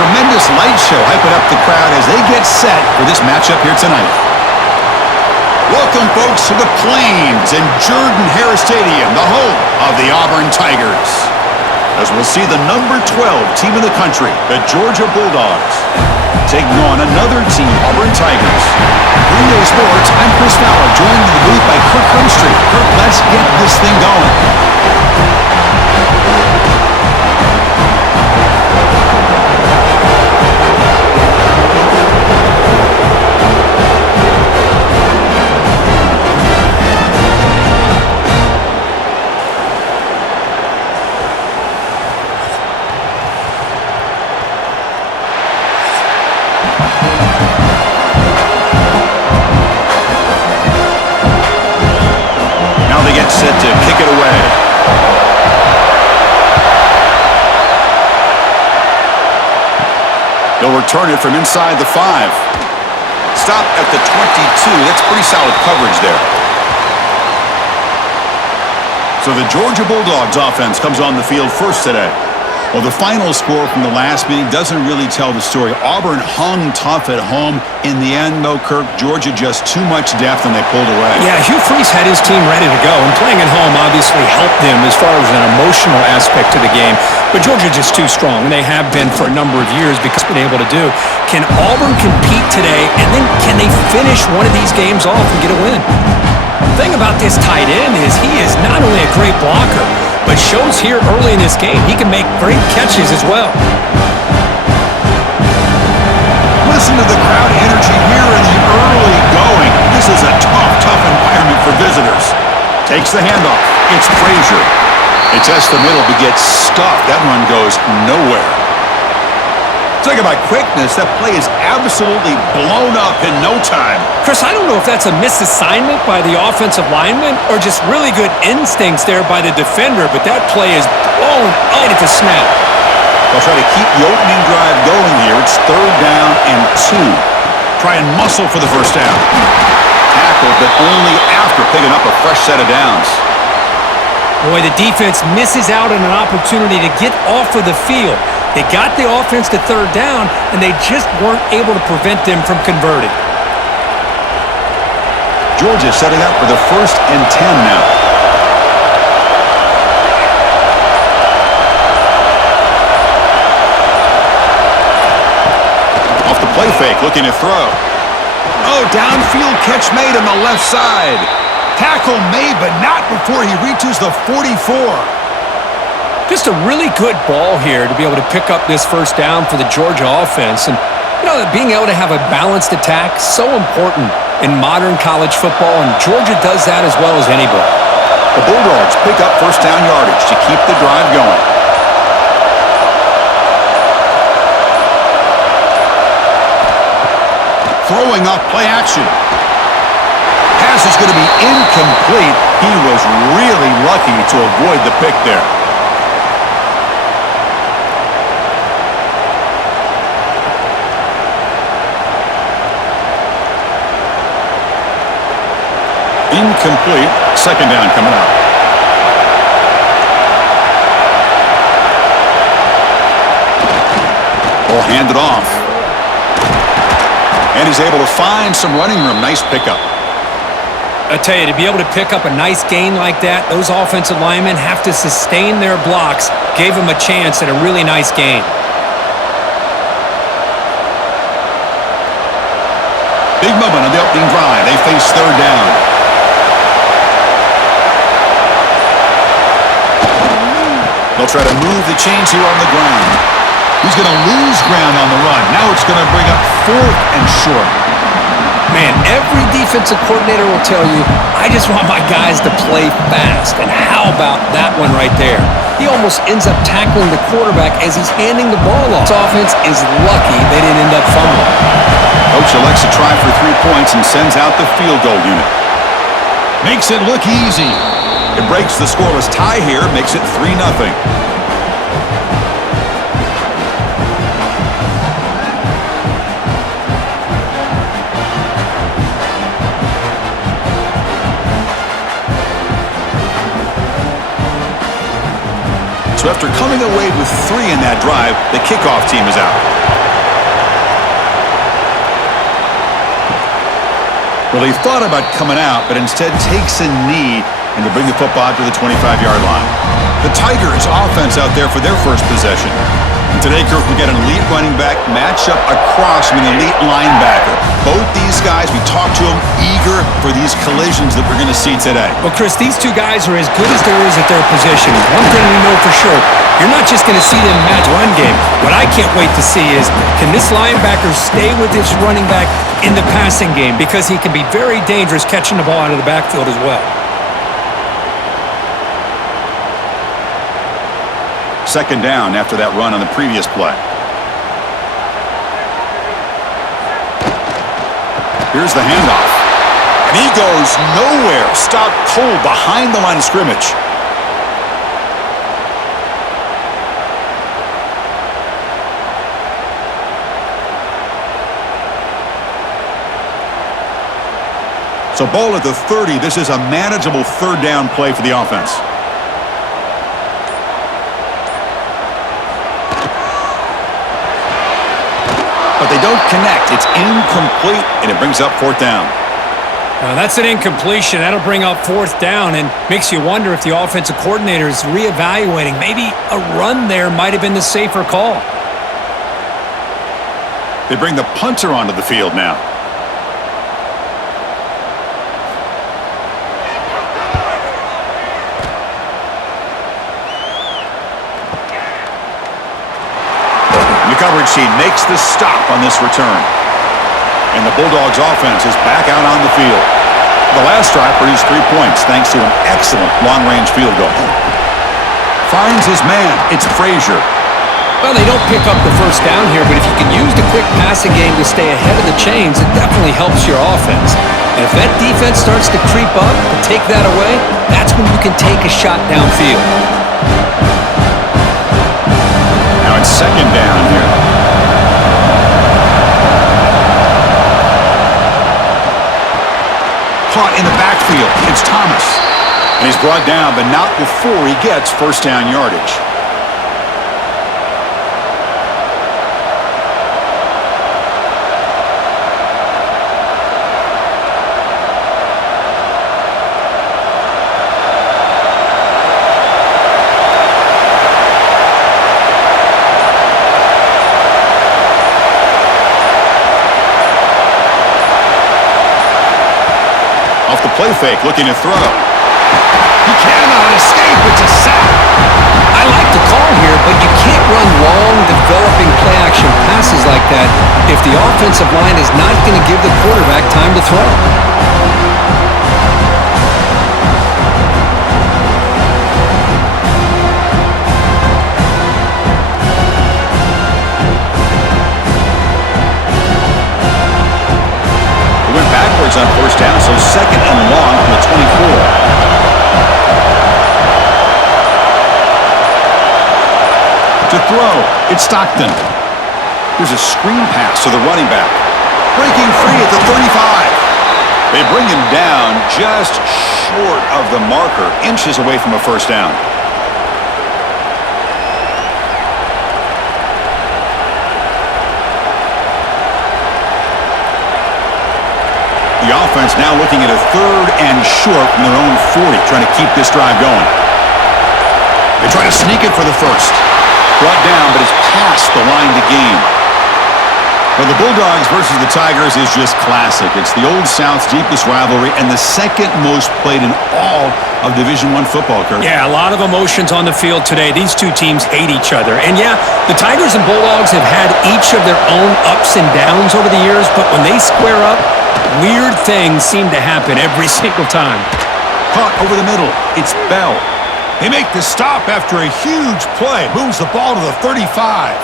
tremendous light show hyping up the crowd as they get set for this matchup here tonight. Welcome, folks, to the Plains in Jordan-Hare Stadium, the home of the Auburn Tigers. As we'll see the number 12 team in the country, the Georgia Bulldogs, taking on another team, Auburn Tigers. Green Day Sports, I'm Chris Fowler, joined in the booth by Kirk Humstreet. Kirk, let's get this thing going. Set to kick it away. They'll return it from inside the 5. Stop at the 22. That's pretty solid coverage there. So the Georgia Bulldogs offense comes on the field first today. Well, the final score from the last meeting doesn't really tell the story. Auburn hung tough at home. In the end, though, Kirk, Georgia just too much depth and they pulled away. Yeah, Hugh Freeze had his team ready to go, and playing at home obviously helped them as far as an emotional aspect to the game. But Georgia just too strong, and they have been for a number of years because they've been able to do. Can Auburn compete today, and then can they finish one of these games off and get a win? The thing about this tight end is he is not only a great blocker, but shows here early in this game he can make great catches as well. Listen to the crowd energy here in the early going. This is a tough environment for visitors. Takes the handoff. It's Frazier. It tests the middle but gets stuffed. That one goes nowhere. Talk about quickness. That play is absolutely blown up in no time. Chris, I don't know if that's a misassignment by the offensive lineman or just really good instincts there by the defender, but that play is blown up at the snap. They'll try to keep the opening drive going here. It's 3rd down and 2. Try and muscle for the first down. Tackled, but only after picking up a fresh set of downs. Boy, the defense misses out on an opportunity to get off of the field. They got the offense to 3rd down, and they just weren't able to prevent them from converting. Georgia setting up for the 1st and 10 now. Off the play fake, looking to throw. Oh, downfield catch made on the left side. Tackle made, but not before he reaches the 44. Just a really good ball here to be able to pick up this first down for the Georgia offense. And, you know, being able to have a balanced attack, so important in modern college football, and Georgia does that as well as anybody. The Bulldogs pick up first down yardage to keep the drive going. Throwing off play action. Pass is going to be incomplete. He was really lucky to avoid the pick there. Incomplete. 2nd down coming up. Ball handed off. And he's able to find some running room. Nice pickup. I tell you, to be able to pick up a nice gain like that, those offensive linemen have to sustain their blocks. Gave him a chance at a really nice gain. Big moment on the opening drive. They face 3rd down. They'll try to move the chains here on the ground. He's going to lose ground on the run. Now it's going to bring up 4th and short. Man, every defensive coordinator will tell you, I just want my guys to play fast. And how about that one right there? He almost ends up tackling the quarterback as he's handing the ball off. This offense is lucky they didn't end up fumbling. Coach elects to try for 3 points and sends out the field goal unit. Makes it look easy. It breaks the scoreless tie here, makes it 3-0. So after coming away with 3 in that drive, the kickoff team is out. Well, he thought about coming out, but instead takes a knee and to bring the football to the 25-yard line. The Tigers offense out there for their first possession. And today, Kirk, we get an elite running back matchup across from an elite linebacker. Both these guys, we talked to them, eager for these collisions that we're going to see today. Well, Chris, these two guys are as good as there is at their position. One thing we know for sure, you're not just going to see them match run game. What I can't wait to see is, can this linebacker stay with this running back in the passing game? Because he can be very dangerous catching the ball out of the backfield as well. Second down after that run on the previous play. Here's the handoff. And he goes nowhere. Stopped cold behind the line of scrimmage. So ball at the 30. This is a manageable third down play for the offense. But they don't connect. It's incomplete, and it brings up fourth down. Now that's an incompletion. That'll bring up fourth down and makes you wonder if the offensive coordinator is reevaluating. Maybe a run there might have been the safer call. They bring the punter onto the field now. Coverage team makes the stop on this return. And the Bulldogs offense is back out on the field. The last drive produced 3 points thanks to an excellent long-range field goal. Finds his man. It's Frazier. Well, they don't pick up the first down here, but if you can use the quick passing game to stay ahead of the chains, it definitely helps your offense. And if that defense starts to creep up and take that away, that's when you can take a shot downfield. Now it's second down here. Caught in the backfield. It's Thomas. And he's brought down, but not before he gets first down yardage. Off the play fake, looking to throw. He cannot escape. It's a sack. I like the call here, but you can't run long, developing play-action passes like that if the offensive line is not going to give the quarterback time to throw. On first down, so second and long from the 24. To throw, it's Stockton. Here's a screen pass to the running back. Breaking free at the 35. They bring him down just short of the marker, inches away from a first down. The offense now looking at a third and short from their own 40, trying to keep this drive going. They try to sneak it for the first. Brought down, but it's past the line to gain. Well, the Bulldogs versus the Tigers is just classic. It's the Old South's deepest rivalry and the second most played in all of Division I football, Kurt. Yeah, a lot of emotions on the field today. These two teams hate each other. And yeah, the Tigers and Bulldogs have had each of their own ups and downs over the years, but when they square up, weird things seem to happen every single time. Caught over the middle. It's Bell. They make the stop after a huge play. Moves the ball to the 35.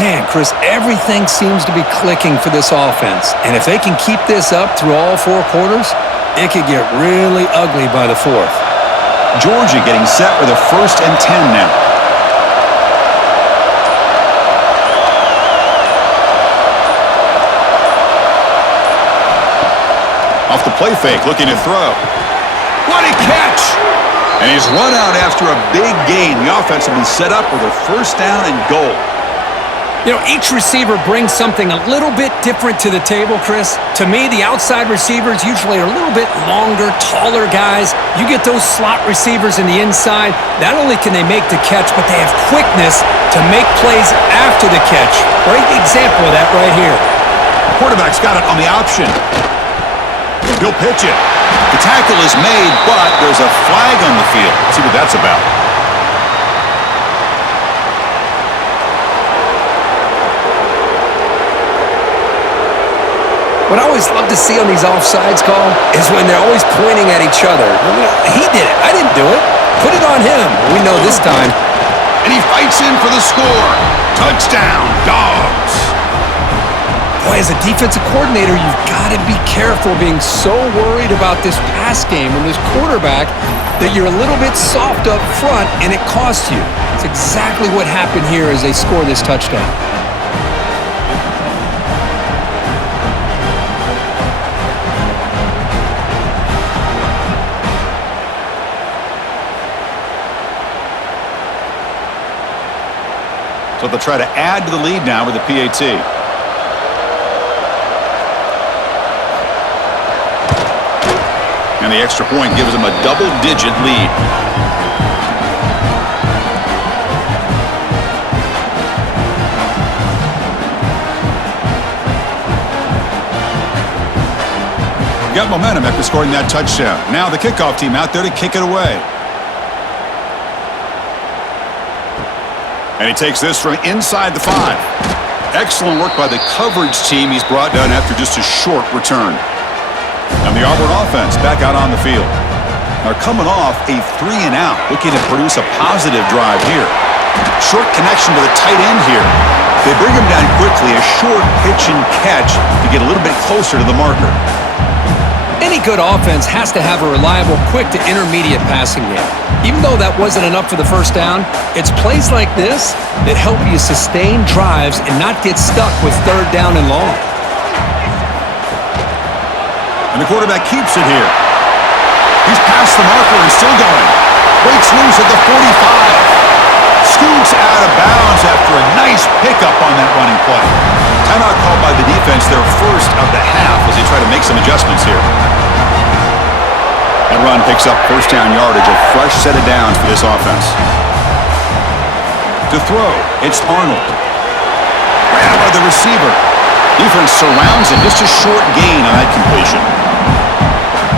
Man, Chris, everything seems to be clicking for this offense. And if they can keep this up through all 4 quarters, it could get really ugly by the 4th. Georgia getting set with a 1st and 10 now. Off the play fake, looking to throw. What a catch! And he's run out after a big gain. The offense has been set up with a first down and goal. You know, each receiver brings something a little bit different to the table, Chris. To me, the outside receivers usually are a little bit longer, taller guys. You get those slot receivers in the inside, not only can they make the catch, but they have quickness to make plays after the catch. Great example of that right here. Quarterback's got it on the option. He'll pitch it. The tackle is made, but there's a flag on the field. Let's see what that's about. What I always love to see on these offsides call is when they're always pointing at each other. He did it. I didn't do it. Put it on him. We know this time. And he fights in for the score. Touchdown, Dogs. Boy, as a defensive coordinator, you've got to be careful being so worried about this pass game and this quarterback that you're a little bit soft up front and it costs you. It's exactly what happened here as they score this touchdown. So they'll try to add to the lead now with the PAT. And the extra point gives them a double-digit lead. Got momentum after scoring that touchdown. Now the kickoff team out there to kick it away. And he takes this from inside the 5. Excellent work by the coverage team he's brought down after just a short return. And the Auburn offense back out on the field. They're coming off a 3-and-out, looking to produce a positive drive here. Short connection to the tight end here. They bring him down quickly, a short pitch and catch to get a little bit closer to the marker. Any good offense has to have a reliable, quick to intermediate passing game. Even though that wasn't enough for the first down, it's plays like this that help you sustain drives and not get stuck with 3rd down and long. And the quarterback keeps it here. He's past the marker and still going. Breaks loose at the 45. Scoots out of bounds after a nice pickup on that running play. Timeout called by the defense, their first of the half, as they try to make some adjustments here. That run picks up first down yardage, a fresh set of downs for this offense. To throw, it's Arnold. Grabbed by the receiver. Defense surrounds him, just a short gain on that completion.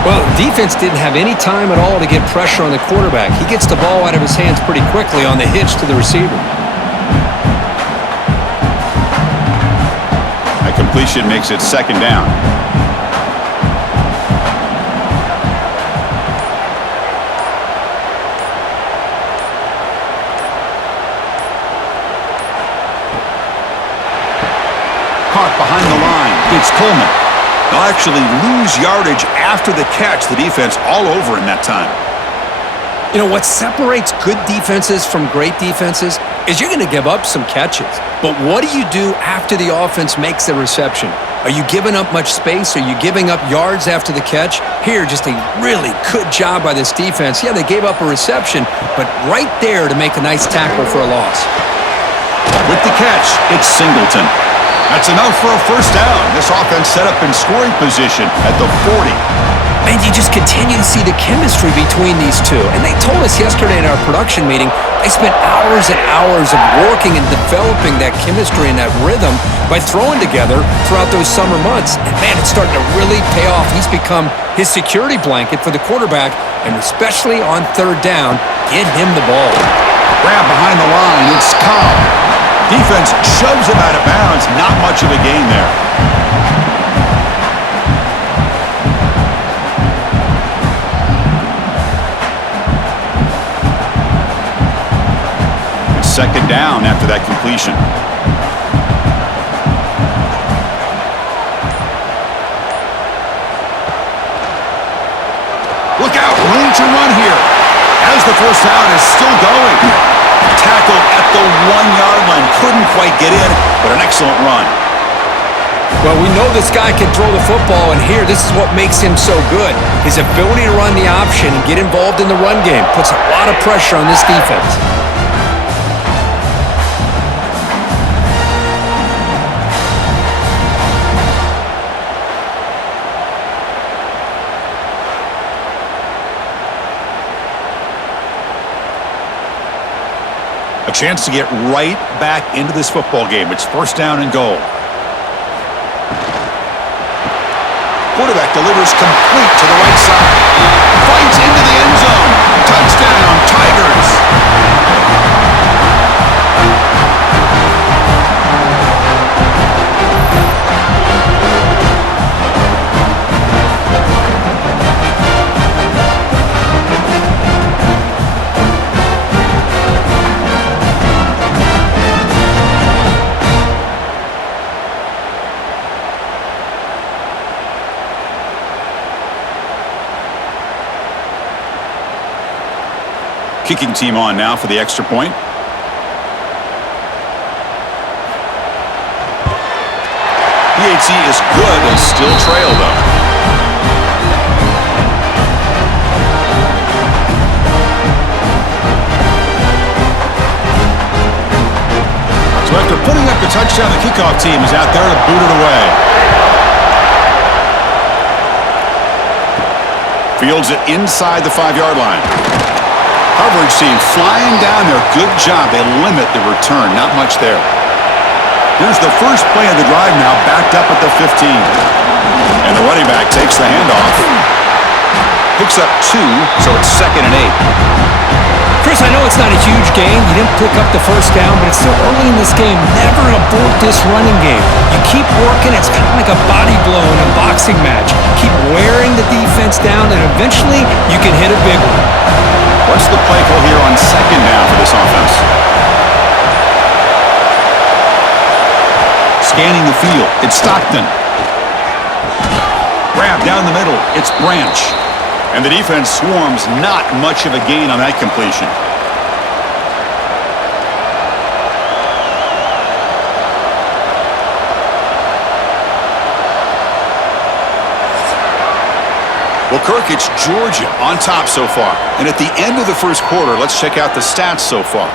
Well, defense didn't have any time at all to get pressure on the quarterback. He gets the ball out of his hands pretty quickly on the hitch to the receiver. That completion makes it 2nd down. Caught behind the line. It's Coleman. They'll actually lose yardage after the catch. The defense all over in that time. You know, what separates good defenses from great defenses is you're going to give up some catches. But what do you do after the offense makes the reception? Are you giving up much space? Are you giving up yards after the catch? Here, just a really good job by this defense. Yeah, they gave up a reception, but right there to make a nice tackle for a loss. With the catch, it's Singleton. That's enough for a first down. This offense set up in scoring position at the 40. And you just continue to see the chemistry between these two. And they told us yesterday in our production meeting, they spent hours and hours of working and developing that chemistry and that rhythm by throwing together throughout those summer months. And man, it's starting to really pay off. He's become his security blanket for the quarterback, and especially on 3rd down, get him the ball. Grab behind the line. It's Cobb. Defense shoves him out of bounds. Not much of a gain there. It's 2nd down after that completion. Look out, room to run here. As the first down is still going. Tackled at the 1-yard line. Couldn't quite get in, but an excellent run. Well, we know this guy can throw the football, and here, this is what makes him so good. His ability to run the option and get involved in the run game puts a lot of pressure on this defense. chance to get right back into this football game. It's first down and goal. Quarterback delivers complete to the right side. Fights into the end zone. Touchdown, Tigers. Kicking team on now for the extra point. PAT is good and still trail, though. So after putting up the touchdown, the kickoff team is out there to boot it away. Fields it inside the 5-yard line. Coverage team flying down there. Good job. They limit the return. Not much there. Here's the first play of the drive now, backed up at the 15. And the running back takes the handoff. Picks up 2, so it's 2nd and 8. Chris, I know it's not a huge gain. You didn't pick up the first down, but it's still early in this game. Never abort this running game. You keep working. It's kind of like a body blow in a boxing match. Keep wearing the defense down, and eventually you can hit a big one. What's the play call here on 2nd down for this offense? Scanning the field. It's Stockton. Grab down the middle. It's Branch. And the defense swarms. Not much of a gain on that completion. Well, Kirk, it's Georgia on top so far. And at the end of the first quarter, let's check out the stats so far.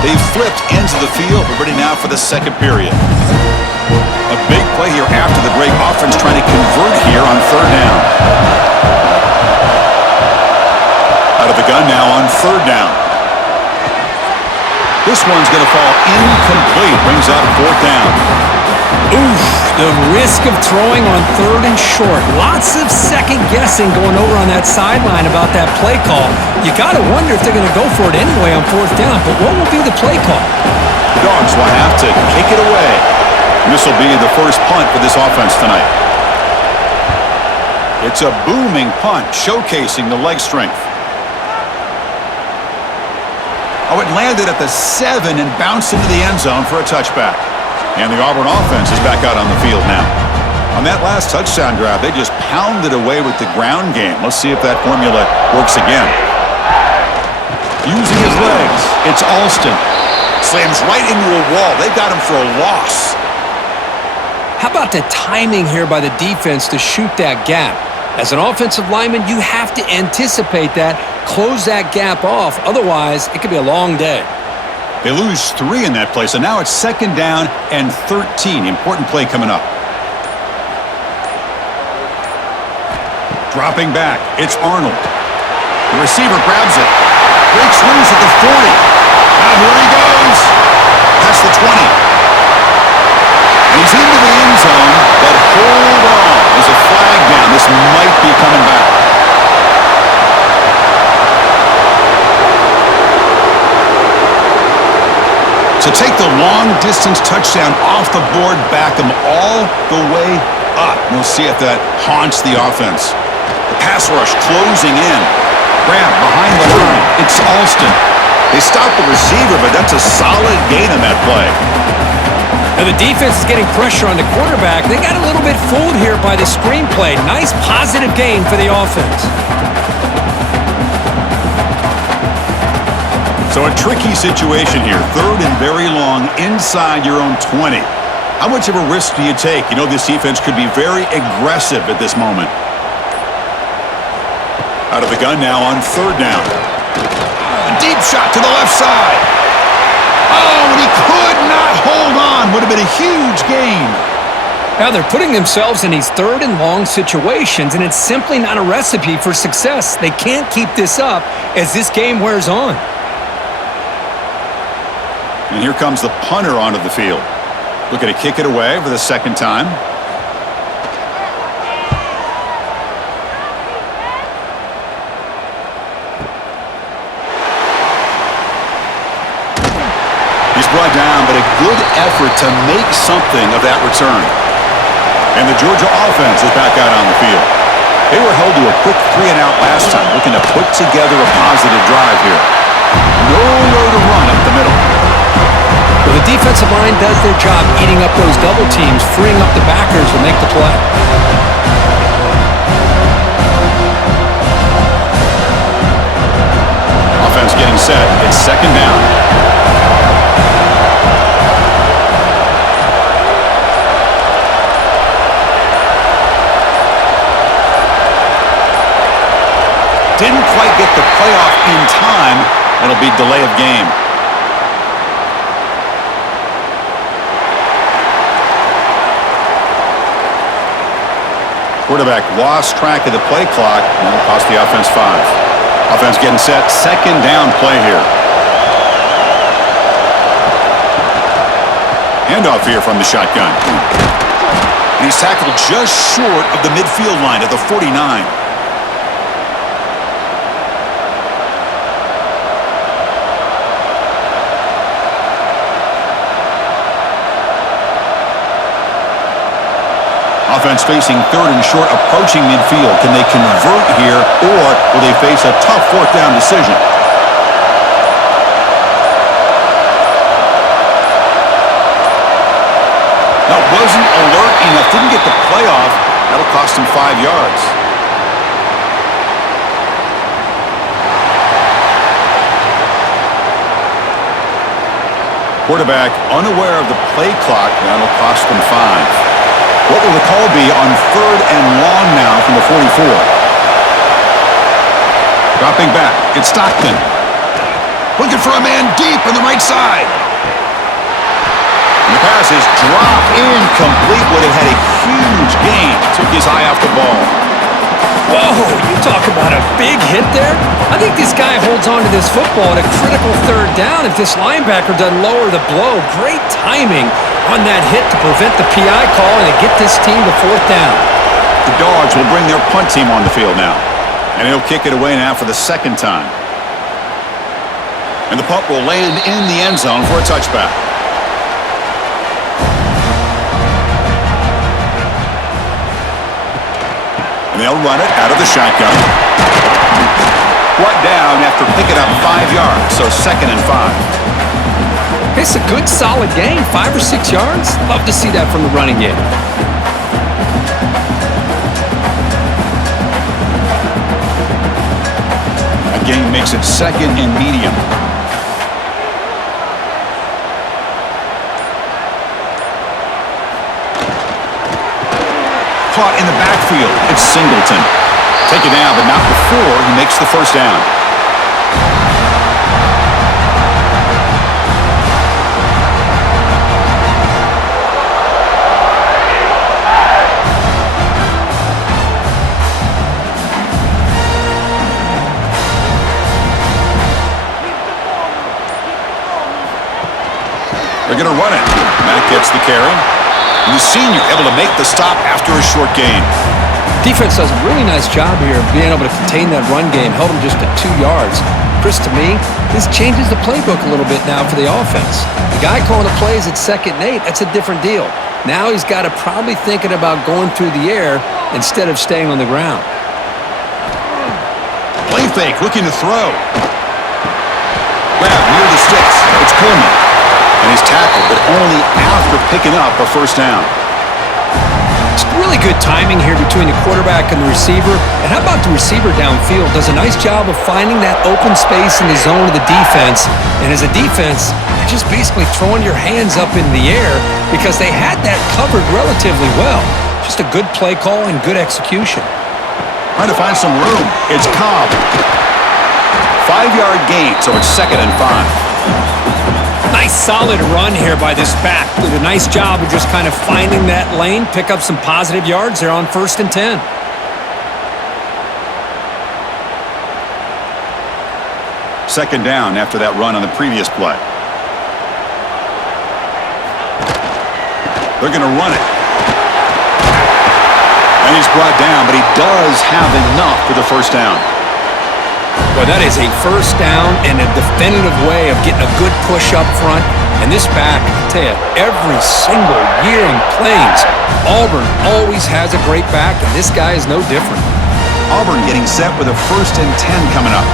They've flipped ends of the field. We're ready now for the second period. A big play here after the break. Offense trying to convert here on 3rd down. Out of the gun now on 3rd down. This one's going to fall incomplete. Brings up 4th down. Oof, the risk of throwing on 3rd and short. Lots of second guessing going over on that sideline about that play call. You got to wonder if they're going to go for it anyway on 4th down, but what will be the play call? The Dogs will have to kick it away. This will be the first punt for this offense tonight. It's a booming punt, showcasing the leg strength. Oh, it landed at the 7 and bounced into the end zone for a touchback. And the Auburn offense is back out on the field now. On that last touchdown drive, they just pounded away with the ground game. Let's see if that formula works again. Using his legs, it's Alston. Slams right into a wall. They got him for a loss. How about the timing here by the defense to shoot that gap? As an offensive lineman, you have to anticipate that, close that gap off. Otherwise, it could be a long day. They lose 3 in that play, so now it's 2nd down and 13. Important play coming up. Dropping back, it's Arnold. The receiver grabs it. Breaks loose at the 40. Now here he goes. That's the 20. He's into the end zone, but hold on. There's a flag down. This might be coming back. To take the long-distance touchdown off the board, back them all the way up. We'll see if that haunts the offense. The pass rush closing in. Grab behind the line. It's Alston. They stop the receiver, but that's a solid gain on that play. Now the defense is getting pressure on the quarterback. They got a little bit fooled here by the screenplay. Nice positive gain for the offense. So a tricky situation here. 3rd and very long inside your own 20. How much of a risk do you take? You know this defense could be very aggressive at this moment. Out of the gun now on 3rd down. A deep shot to the left side. Oh, and he could not hold on. Would have been a huge gain. Now they're putting themselves in these third and long situations, and it's simply not a recipe for success. They can't keep this up as this game wears on. And here comes the punter onto the field. Looking to kick it away for the second time. He's brought down, but a good effort to make something of that return. And the Georgia offense is back out on the field. They were held to a quick 3-and-out last time, looking to put together a positive drive here. Nowhere to run up the middle. Well, the defensive line does their job eating up those double teams, freeing up the backers to make the play. Offense getting set. It's second down. Didn't quite get the playoff in time. It'll be delay of game. Quarterback lost track of the play clock, and it'll cost the offense 5. Offense getting set. Second down play here. Handoff here from the shotgun. And he's tackled just short of the midfield line at the 49. Offense facing third and short, approaching midfield. Can they convert here, or will they face a tough fourth down decision? That wasn't alert enough. Didn't get the play off. That'll cost him 5 yards. Quarterback unaware of the play clock. That'll cost him 5. What will the call be on third and long now from the 44? Dropping back. It's Stockton. Looking for a man deep on the right side. And the pass is dropped incomplete. Would have had a huge gain. Took his eye off the ball. Whoa, you talk about a big hit there. I think this guy holds on to this football at a critical third down if this linebacker doesn't lower the blow. Great timing on that hit to prevent the PI call and to get this team to fourth down. The Dogs will bring their punt team on the field now. And he'll kick it away now for the second time. And the punt will land in the end zone for a touchback. And they'll run it out of the shotgun. Brought down after picking up 5 yards, so second and 5. It's a good, solid game, 5 or 6 yards. Love to see that from the running game. That gain makes it second and medium. Caught in the backfield. It's Singleton. Taken down, but not before he makes the first down. They're going to run it. Matt gets the carry. And the senior able to make the stop after a short gain. Defense does a really nice job here of being able to contain that run game. Held him just at 2 yards. Chris, to me, this changes the playbook a little bit now for the offense. The guy calling the plays at 2nd and 8, that's a different deal. Now he's got to probably thinking about going through the air instead of staying on the ground. Play fake, looking to throw. Grab near the sticks. It's Coleman. And he's tackled, but only after picking up a first down. It's really good timing here between the quarterback and the receiver. And how about the receiver downfield? Does a nice job of finding that open space in the zone of the defense. And as a defense, you're just basically throwing your hands up in the air because they had that covered relatively well. Just a good play call and good execution. Trying to find some room. It's Cobb. 5-yard gain, so it's 2nd and 5. Nice solid run here by this back. Did a nice job of just kind of finding that lane, pick up some positive yards there on 1st and 10. Second down after that run on the previous play. They're going to run it. And he's brought down, but he does have enough for the first down. Well, that is a first down and a definitive way of getting a good push up front. And this back, I tell you, every single year in plays, Auburn always has a great back, and this guy is no different. Auburn getting set with a 1st and 10 coming up.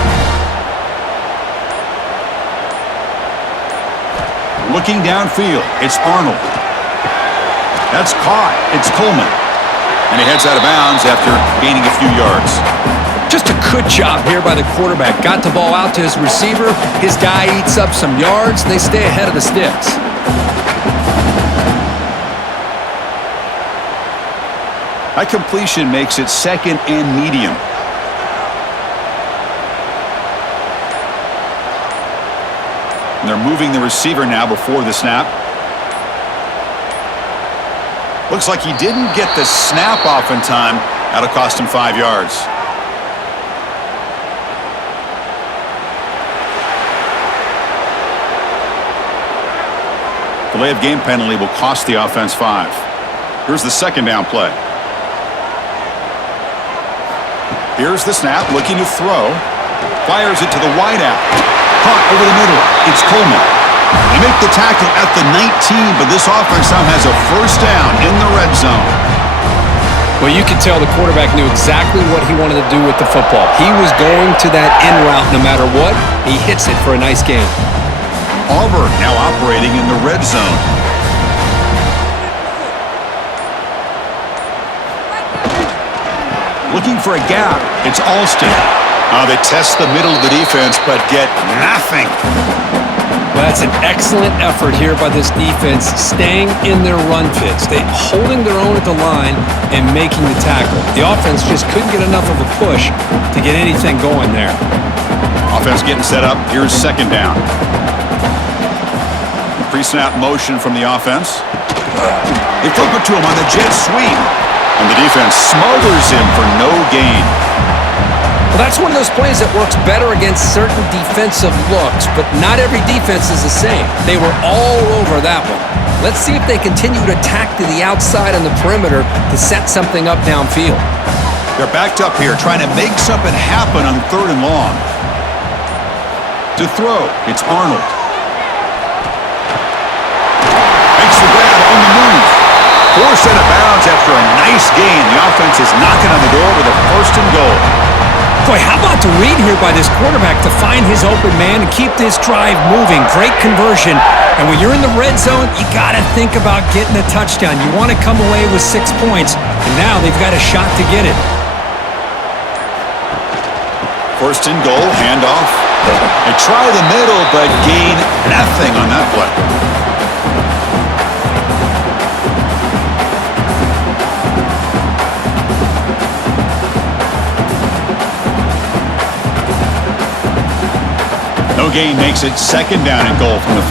Looking downfield, it's Arnold. That's caught. It's Coleman. And he heads out of bounds after gaining a few yards. Just a good job here by the quarterback. Got the ball out to his receiver. His guy eats up some yards, and they stay ahead of the sticks. That completion makes it 2nd and medium. And they're moving the receiver now before the snap. Looks like he didn't get the snap off in time. That'll cost him 5 yards. Delay of game penalty will cost the offense 5. Here's the second down play. Here's the snap, looking to throw. Fires it to the wideout. Caught over the middle. It's Coleman. They make the tackle at the 19, but this offense now has a first down in the red zone. Well, you could tell the quarterback knew exactly what he wanted to do with the football. He was going to that in route no matter what. He hits it for a nice gain. Auburn now operating in the red zone. Looking for a gap. It's Alston. They test the middle of the defense, but get nothing. Well, that's an excellent effort here by this defense, staying in their run fits. They holding their own at the line and making the tackle. The offense just couldn't get enough of a push to get anything going there. Offense getting set up. Here's second down. Pre-snap motion from the offense. They flip it to him on the jet sweep. And the defense smothers him for no gain. Well, that's one of those plays that works better against certain defensive looks, but not every defense is the same. They were all over that one. Let's see if they continue to attack to the outside on the perimeter to set something up downfield. They're backed up here trying to make something happen on 3rd and long. To throw, it's Arnold. Makes the grab on the move. Forced out of bounds after a nice gain. The offense is knocking on the door with a 1st and goal. Boy, how about the read here by this quarterback to find his open man and keep this drive moving. Great conversion. And when you're in the red zone, you got to think about getting a touchdown. You want to come away with 6 points, and now they've got a shot to get it. 1st and goal, handoff. They try the middle, but gain nothing on that play. No gain makes it 2nd down and goal from the 5.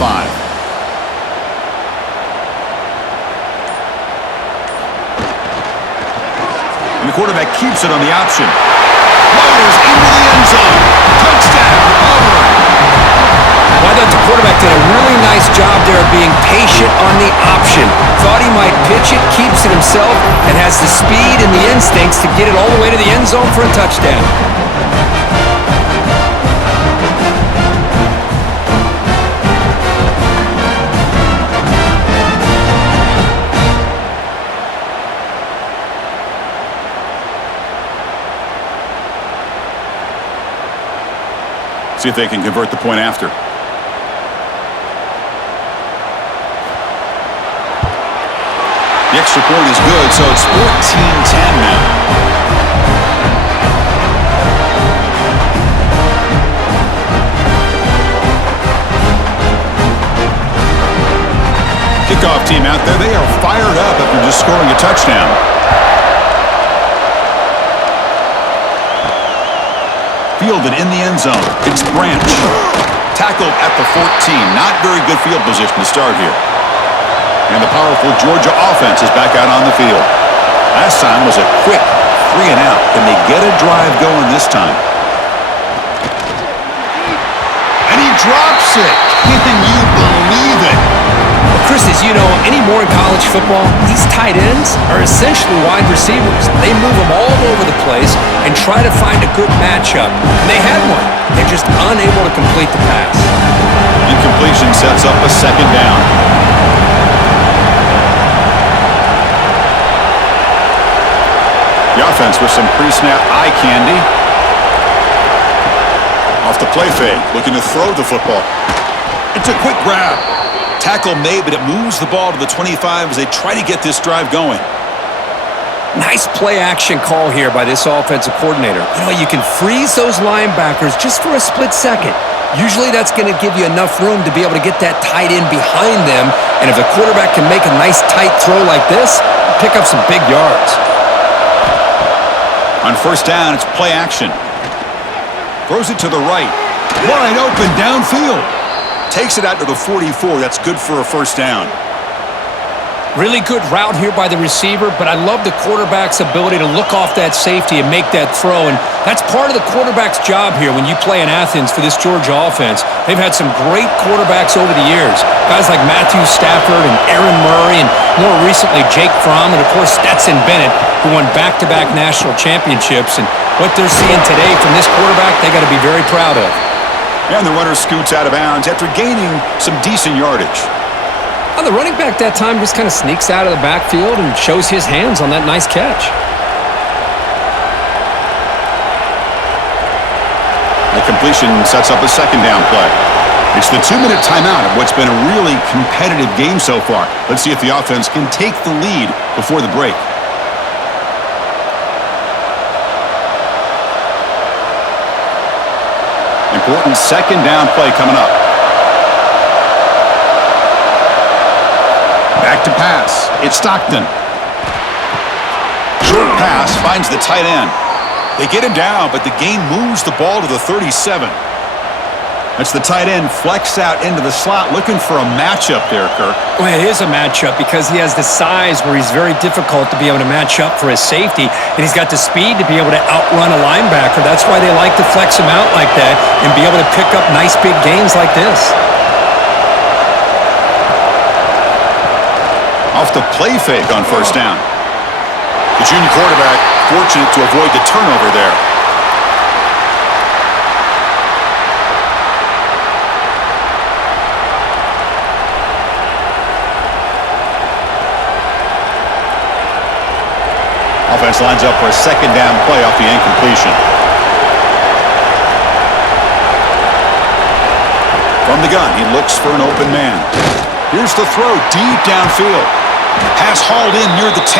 And the quarterback keeps it on the option. Floaters into the end zone. Touchdown, Auburn. Well, I thought the quarterback did a really nice job there of being patient on the option. Thought he might pitch it, keeps it himself, and has the speed and the instincts to get it all the way to the end zone for a touchdown. See if they can convert the point after. The extra point is good, so it's 14-10 now. Kickoff team out there, they are fired up after just scoring a touchdown. fielded in the end zone. It's Branch. Tackled at the 14. Not very good field position to start here. And the powerful Georgia offense is back out on the field. Last time was a quick 3 and out. Can they get a drive going this time? And he drops it. Can you believe it? Well, Chris, as you know, anymore in college football, these tight ends are essentially wide receivers. They move them all over the place and try to find a good matchup. And they had one. They're just unable to complete the pass. Incompletion sets up a second down. The offense with some pre-snap eye candy. Off the play fake, looking to throw the football. It's a quick grab. Tackle made, but it moves the ball to the 25 as they try to get this drive going. Nice play-action call here by this offensive coordinator. You know, you can freeze those linebackers just for a split second. Usually that's going to give you enough room to be able to get that tight end behind them, and if the quarterback can make a nice tight throw like this, pick up some big yards. On first down, it's play action. Throws it to the right. Wide open downfield. Takes it out to the 44. That's good for a first down. Really good route here by the receiver, but I love the quarterback's ability to look off that safety and make that throw, and that's part of the quarterback's job here when you play in Athens for this Georgia offense. They've had some great quarterbacks over the years, guys like Matthew Stafford and Aaron Murray, and more recently Jake Fromm, and of course Stetson Bennett, who won back-to-back national championships, and what they're seeing today from this quarterback, they got to be very proud of. And the runner scoots out of bounds after gaining some decent yardage. The running back that time just kind of sneaks out of the backfield and shows his hands on that nice catch. The completion sets up a second down play. It's the 2-minute timeout of what's been a really competitive game so far. Let's see if the offense can take the lead before the break. Important second down play coming up. Back to pass. It's Stockton. Short pass finds the tight end. They get him down, but the gain moves the ball to the 37. That's the tight end flex out into the slot, looking for a matchup there, Kirk. Well, it is a matchup because he has the size where he's very difficult to be able to match up for his safety, and he's got the speed to be able to outrun a linebacker. That's why they like to flex him out like that and be able to pick up nice big gains like this. Off the play fake on first down. The junior quarterback fortunate to avoid the turnover there. Offense lines up for a second down play off the incompletion. From the gun, he looks for an open man. Here's the throw deep downfield. Pass hauled in near the 10.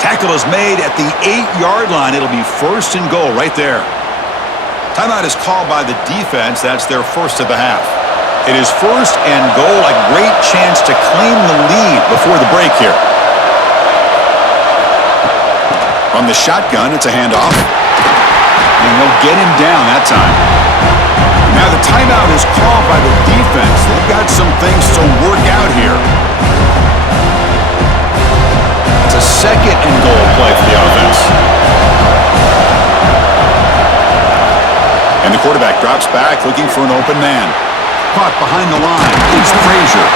Tackle is made at the 8-yard line. It'll be first and goal right there. Timeout is called by the defense. That's their first of the half. It is first and goal. A great chance to claim the lead before the break here. From the shotgun, it's a handoff. And they'll get him down that time. Now the timeout is called by the defense. They've got some things to work out here. It's a second and goal play for the offense. And the quarterback drops back looking for an open man. Caught behind the line. It's Frazier.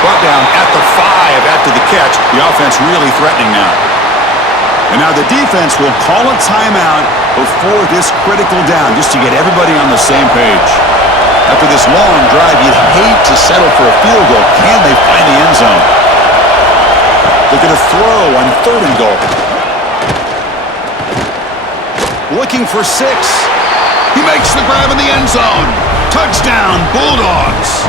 Brought down at the 5 after the catch. The offense really threatening now. And now the defense will call a timeout before this critical down just to get everybody on the same page. After this long drive, you'd hate to settle for a field goal. Can they find the end zone? They're going to throw on third and goal. Looking for 6. He makes the grab in the end zone. Touchdown, Bulldogs.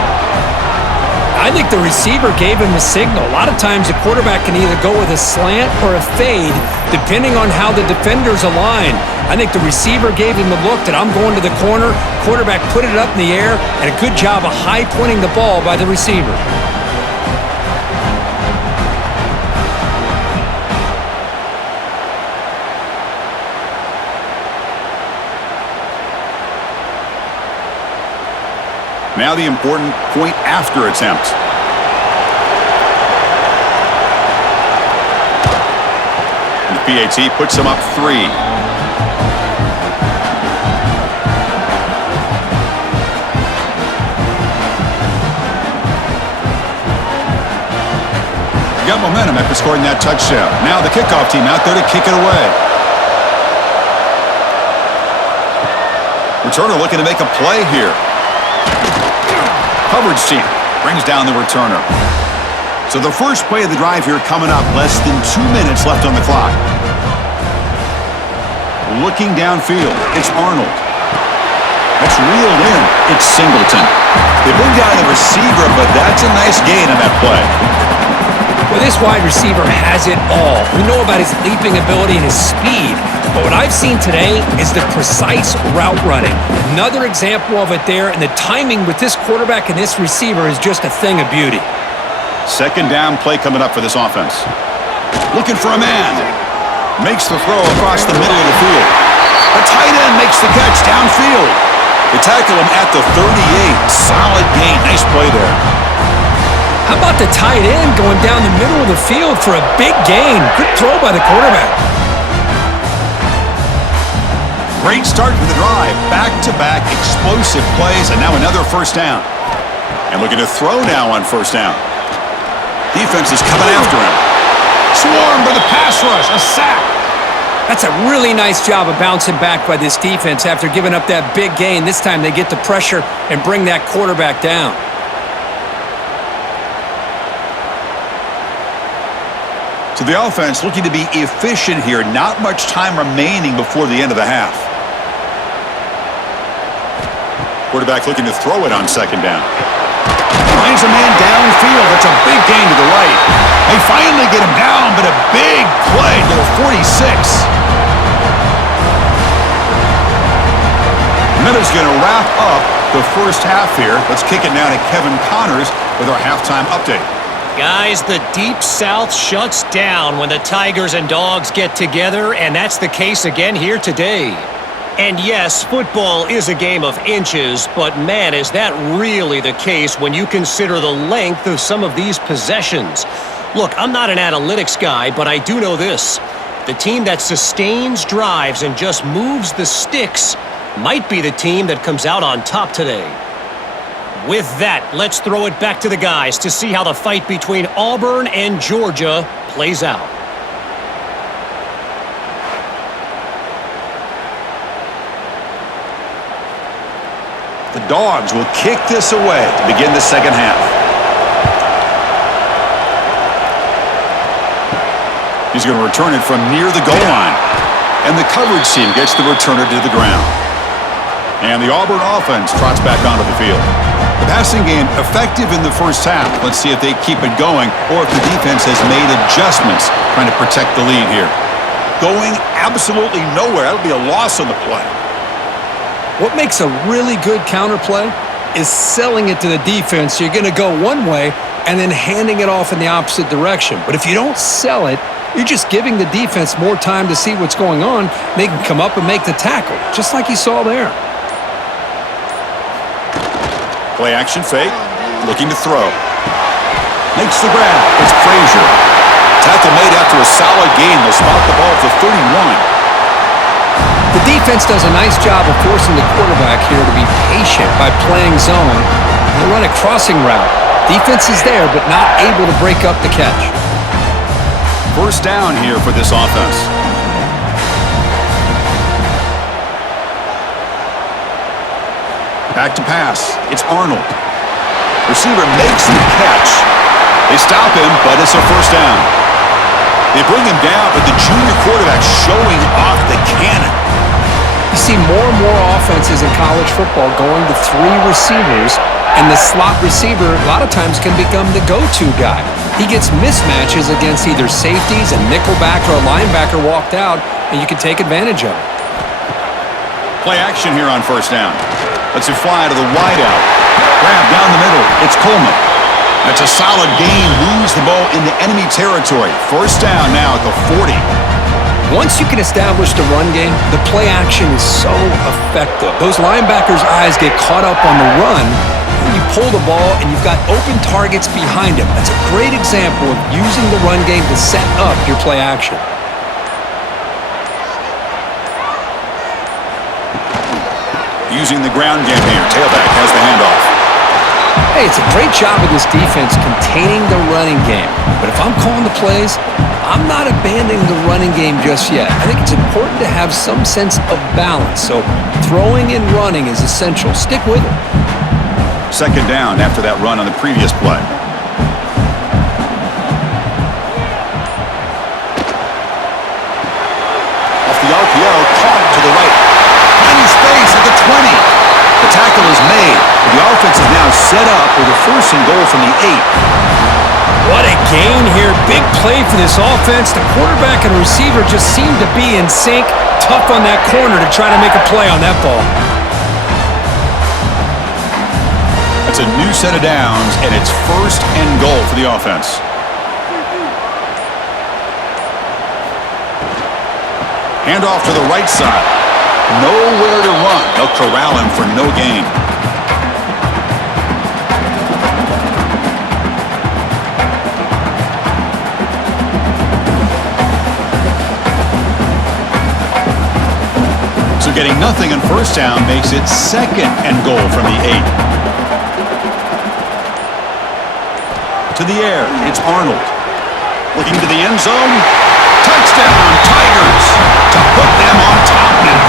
I think the receiver gave him a signal. A lot of times the quarterback can either go with a slant or a fade, depending on how the defenders align. I think the receiver gave him the look that I'm going to the corner. Quarterback put it up in the air, and a good job of high-pointing the ball by the receiver. Now the important point after attempt. And the PAT puts them up 3. Got momentum after scoring that touchdown. Now the kickoff team out there to kick it away. Returner looking to make a play here. Coverage team brings down the returner. So the first play of the drive here coming up. Less than 2 minutes left on the clock. Looking downfield, it's Arnold. That's reeled in. It's Singleton. They bring down the receiver, but that's a nice gain on that play. Well, this wide receiver has it all. We know about his leaping ability and his speed, but what I've seen today is the precise route running. Another example of it there, and the timing with this quarterback and this receiver is just a thing of beauty. Second down play coming up for this offense. Looking for a man. Makes the throw across the middle of the field. A tight end makes the catch downfield. They tackle him at the 38. Solid gain. Nice play there. How about the tight end going down the middle of the field for a big gain? Good throw by the quarterback. Great start to the drive. Back-to-back explosive plays, and now another first down. And looking to throw now on first down. Defense is coming after him. Swarmed by the pass rush. A sack. That's a really nice job of bouncing back by this defense after giving up that big gain. This time they get the pressure and bring that quarterback down. So the offense looking to be efficient here. Not much time remaining before the end of the half. Quarterback looking to throw it on second down. Finds a man downfield. That's a big gain to the right. They finally get him down, but a big play to the 46. And that is going to wrap up the first half here. Let's kick it now to Kevin Connors with our halftime update. Guys, the Deep South shuts down when the Tigers and Dogs get together, and that's the case again here today. And yes, football is a game of inches, but man, is that really the case when you consider the length of some of these possessions. Look, I'm not an analytics guy, but I do know this. The team that sustains drives and just moves the sticks might be the team that comes out on top today. With that, let's throw it back to the guys to see how the fight between Auburn and Georgia plays out. The Dogs will kick this away to begin the second half. He's going to return it from near the goal line. And the coverage team gets the returner to the ground. And the Auburn offense trots back onto the field. The passing game effective in the first half. Let's see if they keep it going or if the defense has made adjustments trying to protect the lead here. Going absolutely nowhere. That'll be a loss on the play. What makes a really good counterplay is selling it to the defense. So you're going to go one way and then handing it off in the opposite direction. But if you don't sell it, you're just giving the defense more time to see what's going on. They can come up and make the tackle, just like you saw there. Play action fake, looking to throw. Makes the grab. It's Frazier. Tackle made after a solid gain. They'll spot the ball for 31. The defense does a nice job of forcing the quarterback here to be patient by playing zone. They run a crossing route. Defense is there, but not able to break up the catch. First down here for this offense. Back to pass. It's Arnold. Receiver makes the catch. They stop him, but it's a first down. They bring him down, but the junior quarterback showing off the cannon. You see more and more offenses in college football going to 3 receivers, and the slot receiver a lot of times can become the go-to guy. He gets mismatches against either safeties, a nickelback, or a linebacker walked out, and you can take advantage of it. Play action here on first down. Let's it fly to the wideout. Grab down the middle. It's Coleman. That's a solid gain. Moves the ball into enemy territory. First down now at the 40. Once you can establish the run game, the play action is so effective. Those linebackers' eyes get caught up on the run, when you pull the ball and you've got open targets behind him. That's a great example of using the run game to set up your play action. Using the ground game here. Tailback has the handoff. Hey, it's a great job of this defense containing the running game. But if I'm calling the plays, I'm not abandoning the running game just yet. I think it's important to have some sense of balance. So throwing and running is essential. Stick with it. Second down after that run on the previous play. Off the RPO, caught to the right. Finding space at the 20. The tackle is made. The offense is now set up with a first and goal from the 8. What a gain here. Big play for this offense. The quarterback and receiver just seem to be in sync. Tough on that corner to try to make a play on that ball. That's a new set of downs, and it's first and goal for the offense. Handoff to the right side. Nowhere to run. They'll corral him for no gain. So getting nothing on first down makes it second and goal from the 8. To the air, it's Arnold. Looking to the end zone. Touchdown, Tigers, to put them on top now.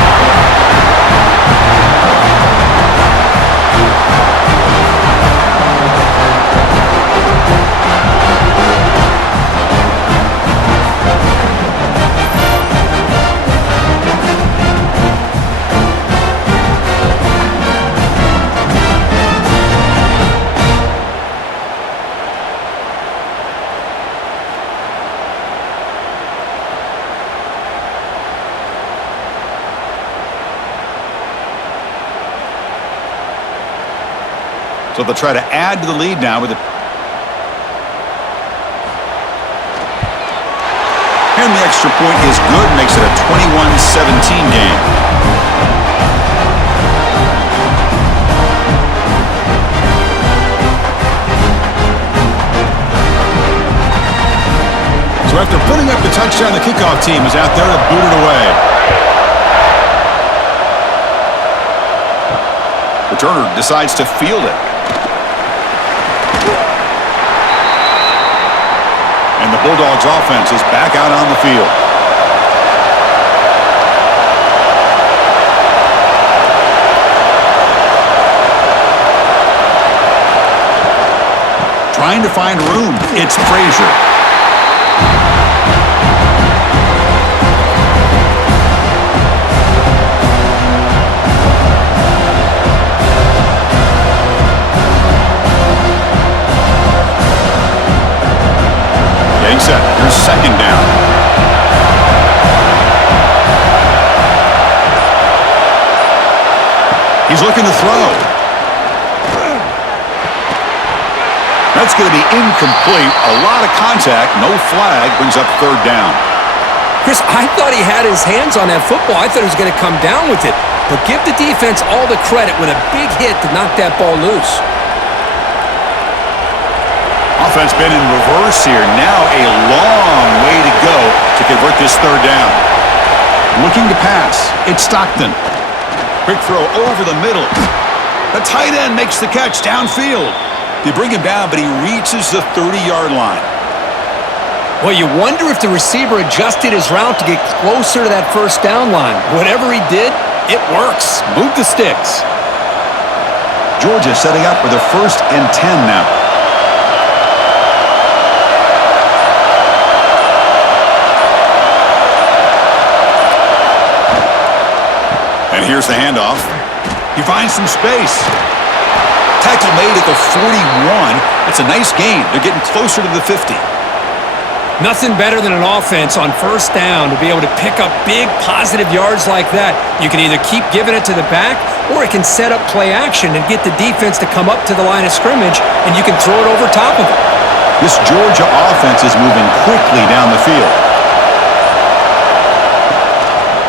So they'll try to add to the lead now with it. And the extra point is good, makes it a 21-17 game. So after putting up the touchdown, the kickoff team is out there to boot it away. Returner decides to field it. And the Bulldogs offense is back out on the field. Trying to find room. It's Frazier. Set. Here's second down. He's looking to throw. That's going to be incomplete. A lot of contact. No flag. Brings up third down. Chris, I thought he had his hands on that football. I thought he was going to come down with it. But give the defense all the credit with a big hit to knock that ball loose. Offense been in reverse here. Now a long way to go to convert this third down. Looking to pass. It's Stockton. Quick throw over the middle. The tight end makes the catch downfield. They bring him down, but he reaches the 30-yard line. Well, you wonder if the receiver adjusted his route to get closer to that first down line. Whatever he did, it works. Move the sticks. Georgia setting up for the 1st and 10 now. And here's the handoff. He finds some space. Tackle made at the 41. That's a nice gain. They're getting closer to the 50. Nothing better than an offense on first down to be able to pick up big positive yards like that. You can either keep giving it to the back, or it can set up play action and get the defense to come up to the line of scrimmage, and you can throw it over top of it. This Georgia offense is moving quickly down the field.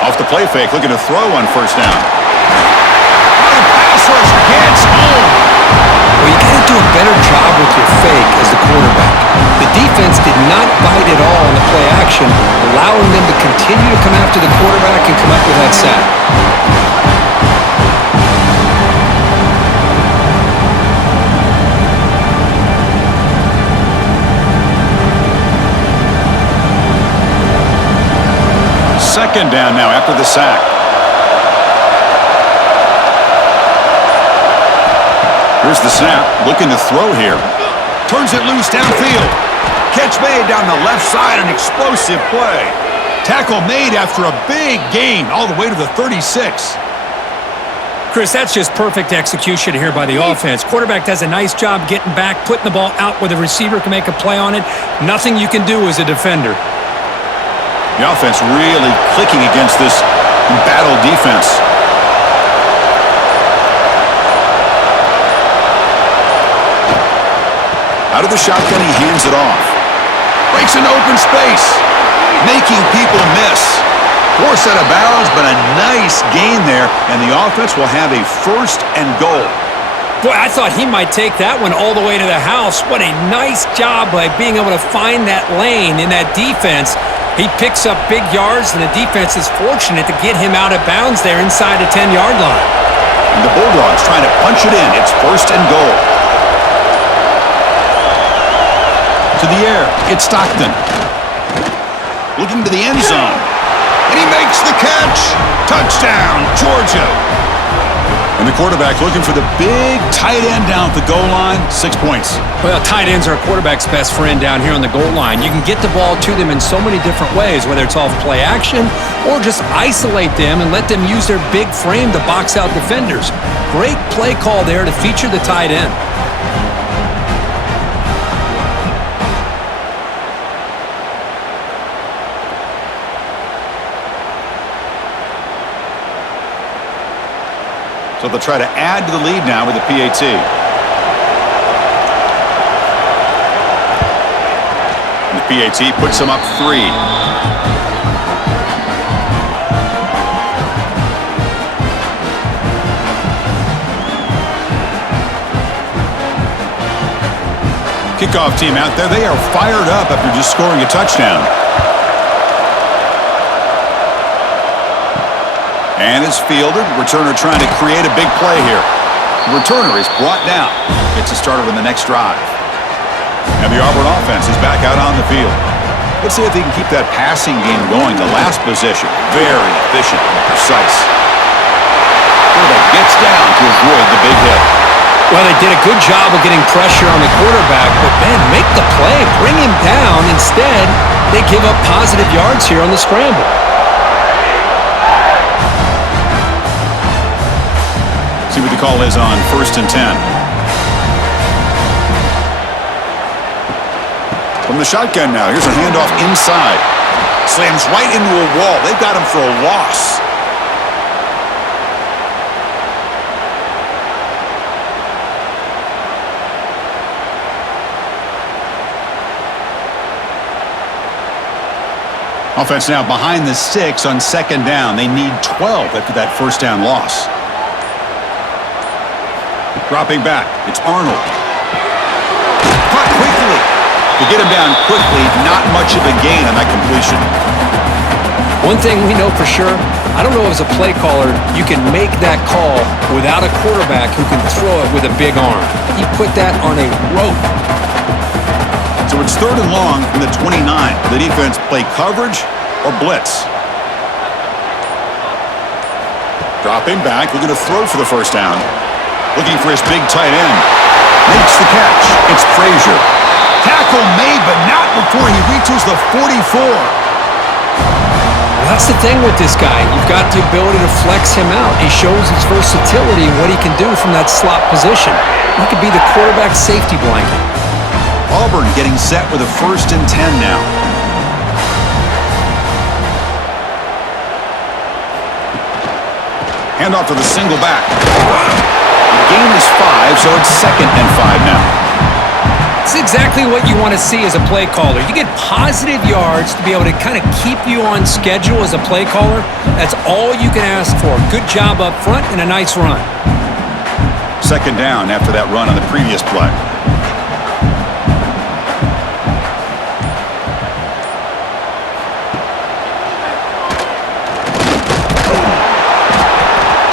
Off the play fake, looking to throw on first down. Pass rush gets home. better job with your fake as the quarterback. The defense did not bite at all on the play action, allowing them to continue to come after the quarterback and come up with that sack. Second down now after the sack. Here's the snap, looking to throw here. Turns it loose downfield. Catch made down the left side, an explosive play. Tackle made after a big gain all the way to the 36. Chris, that's just perfect execution here by the offense. Quarterback does a nice job getting back, putting the ball out where the receiver can make a play on it. Nothing you can do as a defender. The offense really clicking against this embattled defense. Out of the shotgun, he hands it off. Breaks an open space, making people miss. Forced out of bounds, but a nice gain there, and the offense will have a first and goal. Boy, I thought he might take that one all the way to the house. What a nice job by being able to find that lane in that defense. He picks up big yards, and the defense is fortunate to get him out of bounds there inside the 10-yard line. And the Bulldogs trying to punch it in. It's first and goal. To the air, it's Stockton. Looking to the end zone. And he makes the catch. Touchdown, Georgia. And the quarterback looking for the big tight end down at the goal line. 6 points. Well, tight ends are a quarterback's best friend down here on the goal line. You can get the ball to them in so many different ways, whether it's off play action or just isolate them and let them use their big frame to box out defenders. Great play call there to feature the tight end. So they'll try to add to the lead now with the PAT. And the PAT puts them up 3. Kickoff team out there. They are fired up after just scoring a touchdown. And it's fielded. Returner trying to create a big play here. The returner is brought down. Gets it started on the next drive. And the Auburn offense is back out on the field. Let's see if they can keep that passing game going. The last possession, very efficient and precise. Quarterback gets down to avoid the big hit. Well, they did a good job of getting pressure on the quarterback, but, man, make the play. Bring him down. Instead, they give up positive yards here on the scramble. See what the call is on 1st and 10. From the shotgun now, here's a handoff inside. Slams right into a wall. They've got him for a loss. Offense now behind the 6 on 2nd down. They need 12 after that first down loss. Dropping back, it's Arnold. Caught quickly. To get him down quickly, not much of a gain on that completion. One thing we know for sure, I don't know as a play caller, you can make that call without a quarterback who can throw it with a big arm. He put that on a rope. So it's 3rd and long from the 29. The defense play coverage or blitz. Dropping back, looking to throw for the first down. Looking for his big tight end. Makes the catch. It's Frazier. Tackle made, but not before he reaches the 44. Well, that's the thing with this guy. You've got the ability to flex him out. He shows his versatility and what he can do from that slot position. He could be the quarterback safety blanket. Auburn getting set with a 1st and 10 now. Handoff to the single back. The gain is 5, so it's 2nd and 5 now. It's exactly what you want to see as a play caller. You get positive yards to be able to kind of keep you on schedule as a play caller. That's all you can ask for. Good job up front and a nice run. 2nd down after that run on the previous play.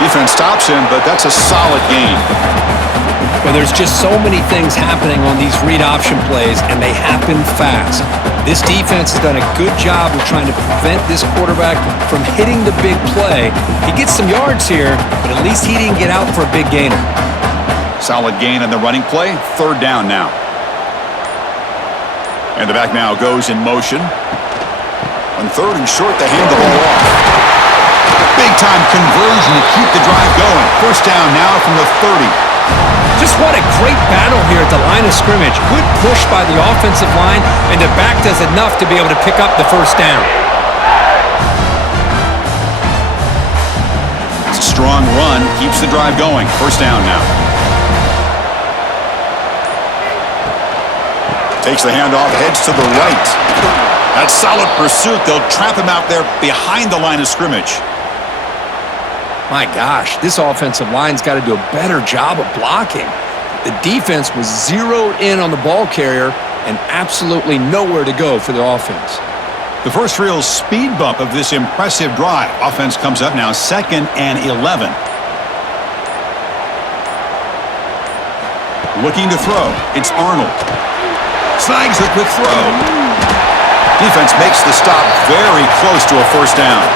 Defense stops him, but that's a solid gain. Well, there's just so many things happening on these read option plays, and they happen fast. This defense has done a good job of trying to prevent this quarterback from hitting the big play. He gets some yards here, but at least he didn't get out for a big gainer. Solid gain on the running play. Third down now. And the back now goes in motion. On third and short, they hand the ball off. Big-time conversion to keep the drive going. First down now from the 30. Just what a great battle here at the line of scrimmage. Good push by the offensive line, and the back does enough to be able to pick up the first down. It's a strong run. Keeps the drive going. First down now. Takes the handoff, heads to the right. That's solid pursuit. They'll trap him out there behind the line of scrimmage. My gosh, this offensive line's got to do a better job of blocking. The defense was zeroed in on the ball carrier and absolutely nowhere to go for the offense. The first real speed bump of this impressive drive. Offense comes up now 2nd and 11. Looking to throw. It's Arnold. Snags the quick throw. Defense makes the stop very close to a first down.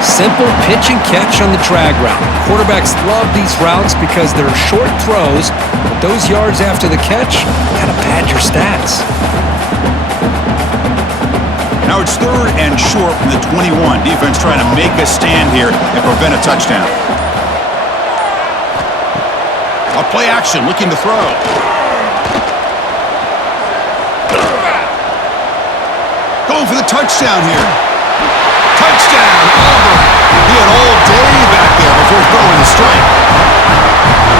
Simple pitch and catch on the drag route. Quarterbacks love these routes because they're short throws, but those yards after the catch kind of pad your stats. Now it's third and short from the 21. Defense trying to make a stand here and prevent a touchdown. A play action, looking to throw. Going for the touchdown here. Touchdown, Auburn. He had all day back there before throwing the strike.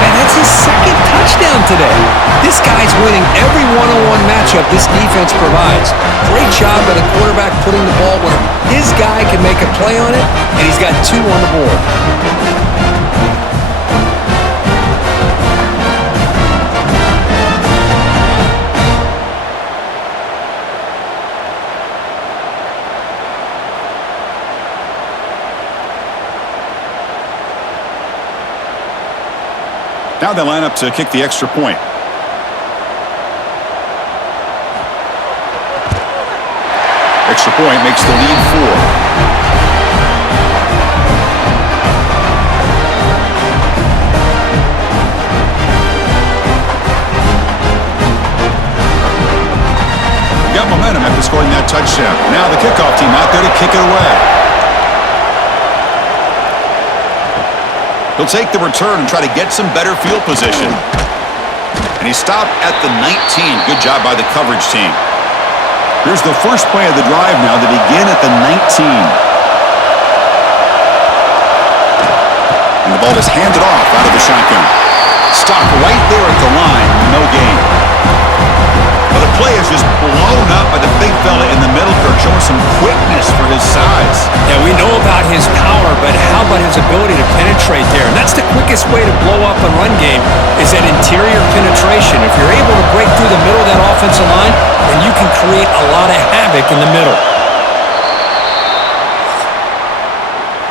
And that's his second touchdown today. This guy's winning every one-on-one matchup this defense provides. Great job by the quarterback putting the ball where his guy can make a play on it, and he's got 2 on the board. Now they line up to kick the extra point. Extra point makes the lead 4. Got momentum after scoring that touchdown. Now the kickoff team out there to kick it away. He'll take the return and try to get some better field position. And he stopped at the 19. Good job by the coverage team. Here's the first play of the drive now. They begin at the 19. And the ball is handed off out of the shotgun. Stopped right there at the line. No gain. Well, the play is just blown up by the big fella in the middle, Kirk, showing some quickness for his size. Yeah, we know about his power, but how about his ability to penetrate there? And that's the quickest way to blow up a run game is that interior penetration. If you're able to break through the middle of that offensive line, then you can create a lot of havoc in the middle.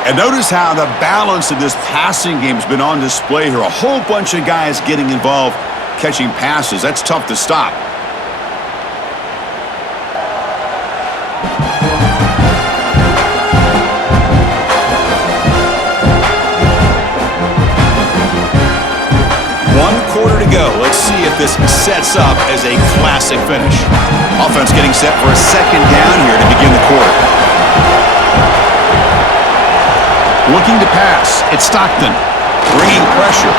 And notice how the balance of this passing game has been on display here. A whole bunch of guys getting involved, catching passes. That's tough to stop. Go. Let's see if this sets up as a classic finish. Offense getting set for a second down here to begin the quarter. Looking to pass. It's Stockton. Bringing pressure.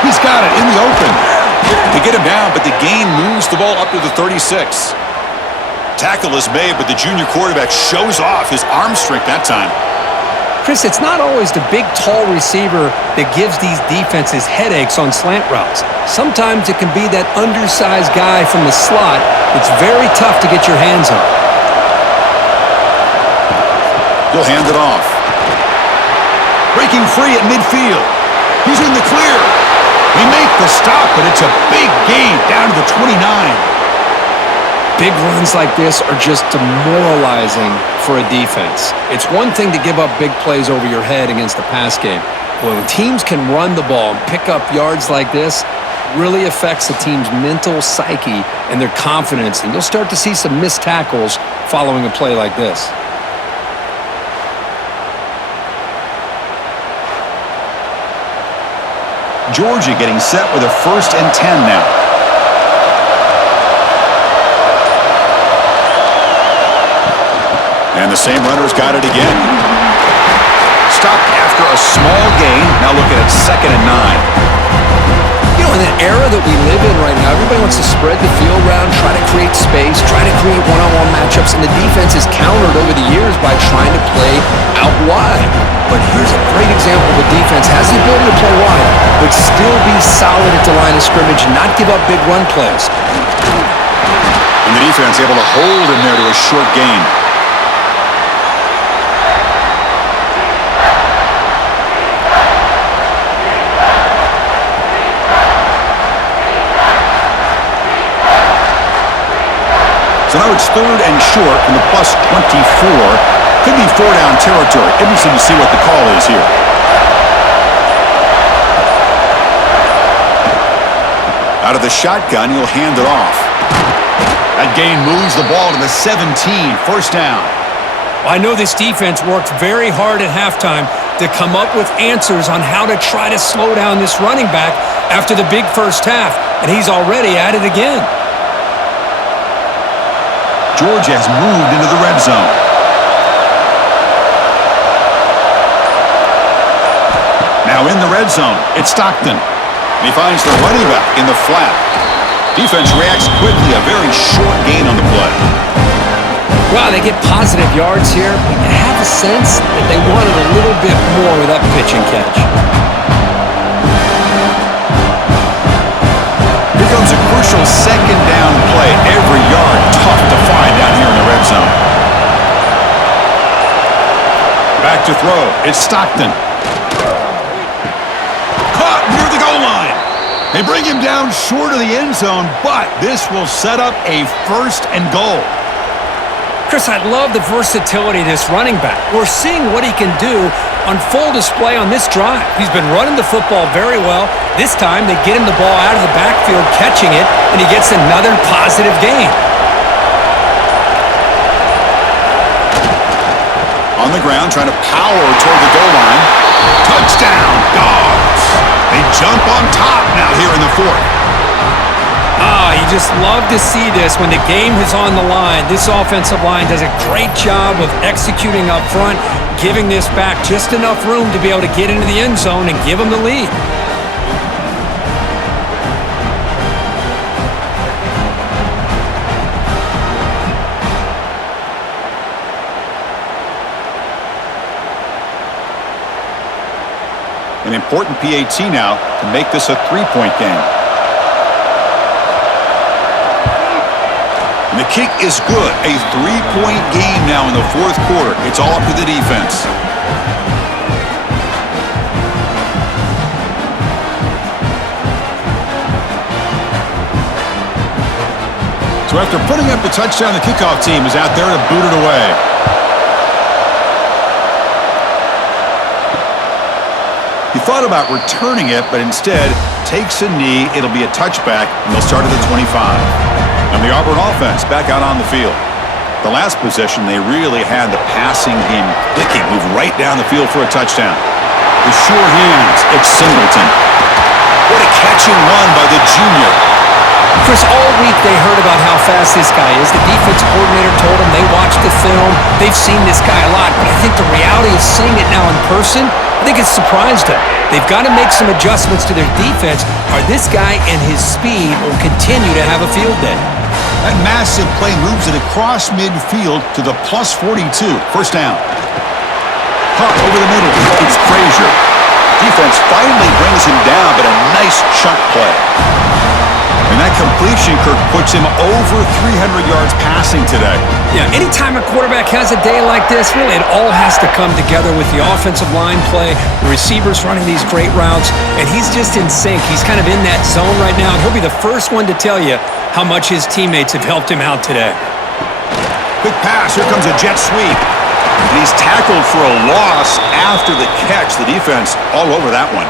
He's got it in the open. They get him down, but the gain moves the ball up to the 36. Tackle is made, but the junior quarterback shows off his arm strength that time. Chris, it's not always the big, tall receiver that gives these defenses headaches on slant routes. Sometimes it can be that undersized guy from the slot that's very tough to get your hands on. He'll hand it off. Breaking free at midfield. He's in the clear. They make the stop, but it's a big gain down to the 29. Big runs like this are just demoralizing for a defense. It's one thing to give up big plays over your head against the pass game. When teams can run the ball and pick up yards like this, really affects the team's mental psyche and their confidence, and you'll start to see some missed tackles following a play like this. Georgia getting set with a 1st and 10 now. And the same runner's got it again. Stopped after a small gain. Now looking at 2nd and 9. You know, in the era that we live in right now, everybody wants to spread the field around, try to create space, try to create one-on-one matchups, and the defense is countered over the years by trying to play out wide. But here's a great example of a defense has the ability to play wide, but still be solid at the line of scrimmage and not give up big run plays. And the defense able to hold him there to a short gain. So now it's 3rd and short from the +24. Could be 4-down territory. Interesting to see what the call is here. Out of the shotgun, he'll hand it off. That gain moves the ball to the 17. 1st down. I know this defense worked very hard at halftime to come up with answers on how to try to slow down this running back after the big first half, and he's already at it again. Georgia has moved into the red zone. Now in the red zone, it's Stockton. And he finds the running back in the flat. Defense reacts quickly, a very short gain on the play. Wow, they get positive yards here, but you have a sense that they wanted a little bit more with that pitch and catch. Here comes a crucial 2nd down play. Every yard tough to find down here in the red zone. Back to throw. It's Stockton. Caught near the goal line. They bring him down short of the end zone, but this will set up a 1st and goal. Chris, I love the versatility of this running back. We're seeing what he can do on full display on this drive. He's been running the football very well. This time, they get him the ball out of the backfield, catching it, and he gets another positive gain. On the ground, trying to power toward the goal line. Touchdown, Dogs. They jump on top now here in the 4th. You just love to see this when the game is on the line. This offensive line does a great job of executing up front, giving this back just enough room to be able to get into the end zone and give them the lead. An important PAT now to make this a 3-point game. And the kick is good. A 3-point game now in the 4th quarter. It's all up to the defense. So after putting up the touchdown, the kickoff team is out there to boot it away. He thought about returning it, but instead takes a knee. It'll be a touchback, and they'll start at the 25. And the Auburn offense back out on the field. The last possession, they really had the passing game clicking, moved right down the field for a touchdown. With sure hands, it's Singleton. What a catching run by the junior. Chris, all week they heard about how fast this guy is. The defense coordinator told them they watched the film. They've seen this guy a lot, but I think the reality of seeing it now in person, I think it's surprised them. They've got to make some adjustments to their defense, or this guy and his speed will continue to have a field day. That massive play moves it across midfield to the +42. 1st down. Caught over the middle. It's Frazier. Defense finally brings him down, but a nice chunk play. And that completion, Kirk, puts him over 300 yards passing today. Yeah, anytime a quarterback has a day like this, really it all has to come together with the offensive line play, the receivers running these great routes, and he's just in sync. He's kind of in that zone right now, and he'll be the first one to tell you how much his teammates have helped him out today. Quick pass. Here comes a jet sweep. And he's tackled for a loss after the catch. The defense all over that one.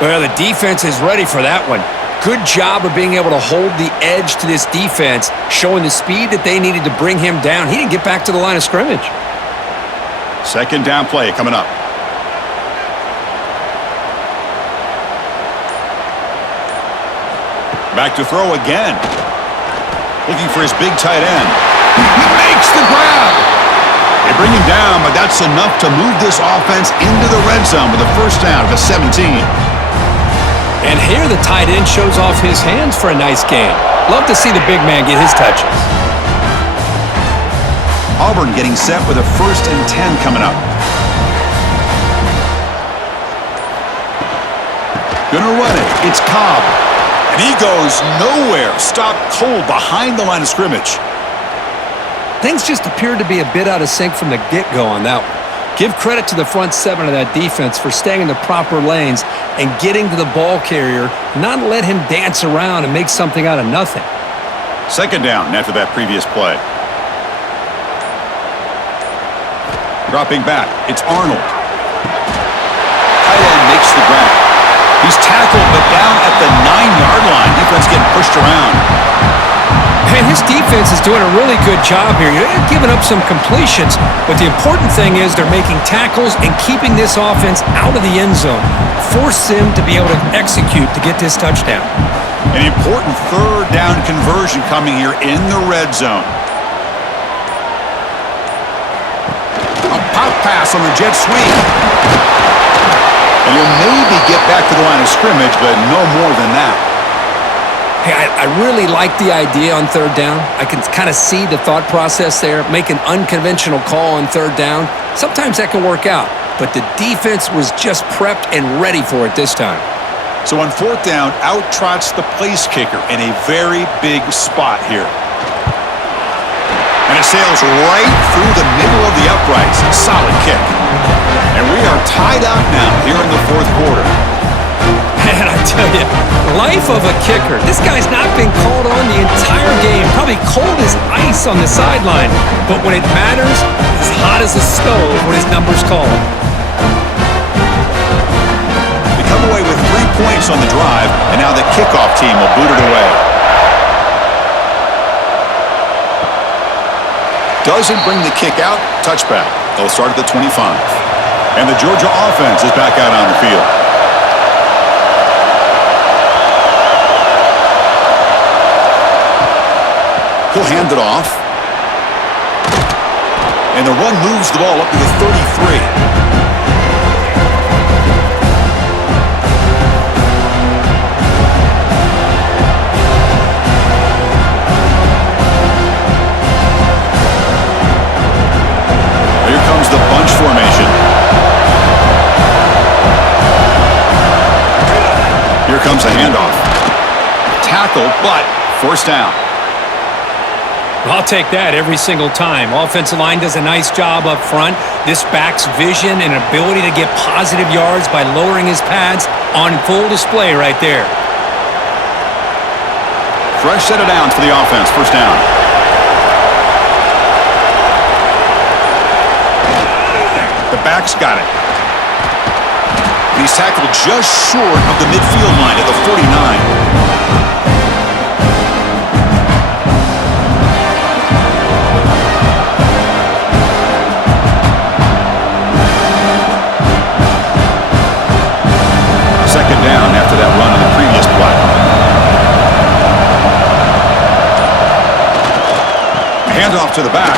Well, the defense is ready for that one. Good job of being able to hold the edge to this defense, showing the speed that they needed to bring him down. He didn't get back to the line of scrimmage. Second down play coming up. Back to throw again. Looking for his big tight end. He makes the grab. They bring him down, but that's enough to move this offense into the red zone with a first down at the 17. And here the tight end shows off his hands for a nice gain. Love to see the big man get his touches. Auburn getting set with a 1st and 10 coming up. Gonna run it. It's Cobb. And he goes nowhere. Stopped cold behind the line of scrimmage. Things just appeared to be a bit out of sync from the get-go on that one. Give credit to the front seven of that defense for staying in the proper lanes and getting to the ball carrier, not let him dance around and make something out of nothing. Second down after that previous play. Dropping back, it's Arnold. Tight end makes the grab. He's tackled, but down at the 9-yard line. Defense getting pushed around. Man, his defense is doing a really good job here. They're giving up some completions, but the important thing is they're making tackles and keeping this offense out of the end zone. Force them to be able to execute to get this touchdown. An important 3rd down conversion coming here in the red zone. A pop pass on the jet sweep. And you'll maybe get back to the line of scrimmage, but no more than that. Hey, I really like the idea on 3rd down. I can kind of see the thought process there. Make an unconventional call on 3rd down. Sometimes that can work out, but the defense was just prepped and ready for it this time. So on 4th down, out trots the place kicker in a very big spot here. And it sails right through the middle of the uprights. Solid kick. And we are tied up now here in the 4th quarter. Man, I tell you, life of a kicker. This guy's not been called on the entire game. Probably cold as ice on the sideline. But when it matters, he's hot as a stove when his number's called. They come away with 3 points on the drive, and now the kickoff team will boot it away. Doesn't bring the kick out. Touchback. They'll start at the 25. And the Georgia offense is back out on the field. He'll hand it off. And the run moves the ball up to the 33. Here comes the bunch formation. Here comes the handoff. Tackle, but first down. I'll take that every single time. Offensive line does a nice job up front. This back's vision and ability to get positive yards by lowering his pads on full display right there. Fresh set of downs for the offense. First down. The back's got it. He's tackled just short of the midfield line at the 49. Down after that run on the previous play. Handoff to the back.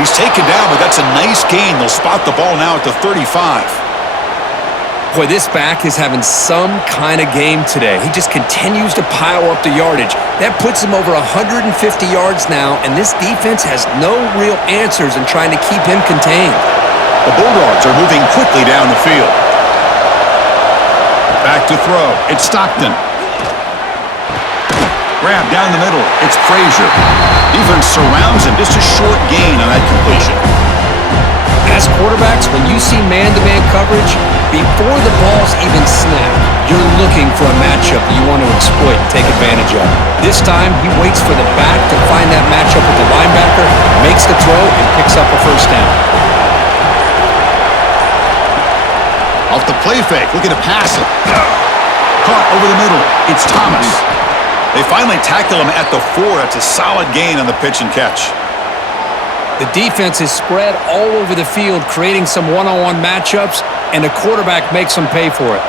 He's taken down, but that's a nice gain. They'll spot the ball now at the 35. Boy, this back is having some kind of game today. He just continues to pile up the yardage. That puts him over 150 yards now, and this defense has no real answers in trying to keep him contained. The Bulldogs are moving quickly down the field. Back to throw. It's Stockton. Grab down the middle. It's Frazier. Defense surrounds him. Just a short gain on that completion. As quarterbacks, when you see man-to-man coverage, before the balls even snap, you're looking for a matchup that you want to exploit and take advantage of. This time, he waits for the back to find that matchup with the linebacker, makes the throw, and picks up a first down. Off the play fake, looking to pass it. Caught over the middle. It's Thomas. They finally tackle him at the 4. That's a solid gain on the pitch and catch. The defense is spread all over the field, creating some one-on-one matchups, and the quarterback makes them pay for it.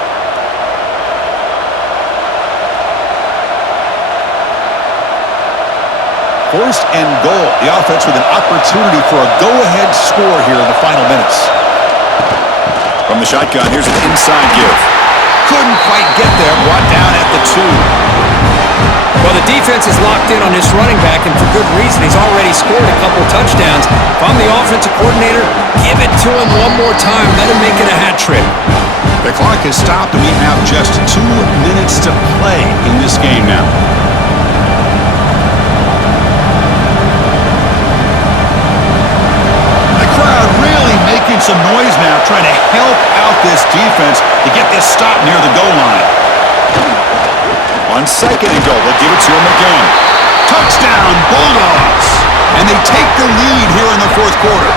First and goal. The offense with an opportunity for a go-ahead score here in the final minutes. From the shotgun, here's an inside give. Couldn't quite get there, brought down at the 2. Well, the defense is locked in on this running back, and for good reason. He's already scored a couple touchdowns. If I'm the offensive coordinator, give it to him one more time. Let him make it a hat trick. The clock has stopped, and we have just 2 minutes to play in this game now. The crowd really making some noise now, trying to help out this defense to get this stop near the goal line. On second and goal, they'll give it to him again. Touchdown, Bulldogs! And they take the lead here in the 4th quarter.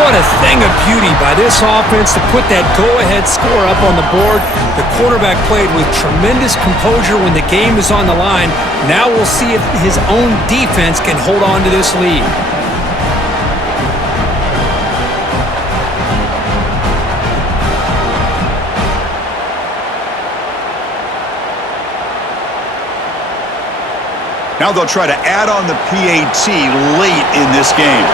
What a thing of beauty by this offense to put that go-ahead score up on the board. The quarterback played with tremendous composure when the game is on the line. Now we'll see if his own defense can hold on to this lead. Now they'll try to add on the PAT late in this game.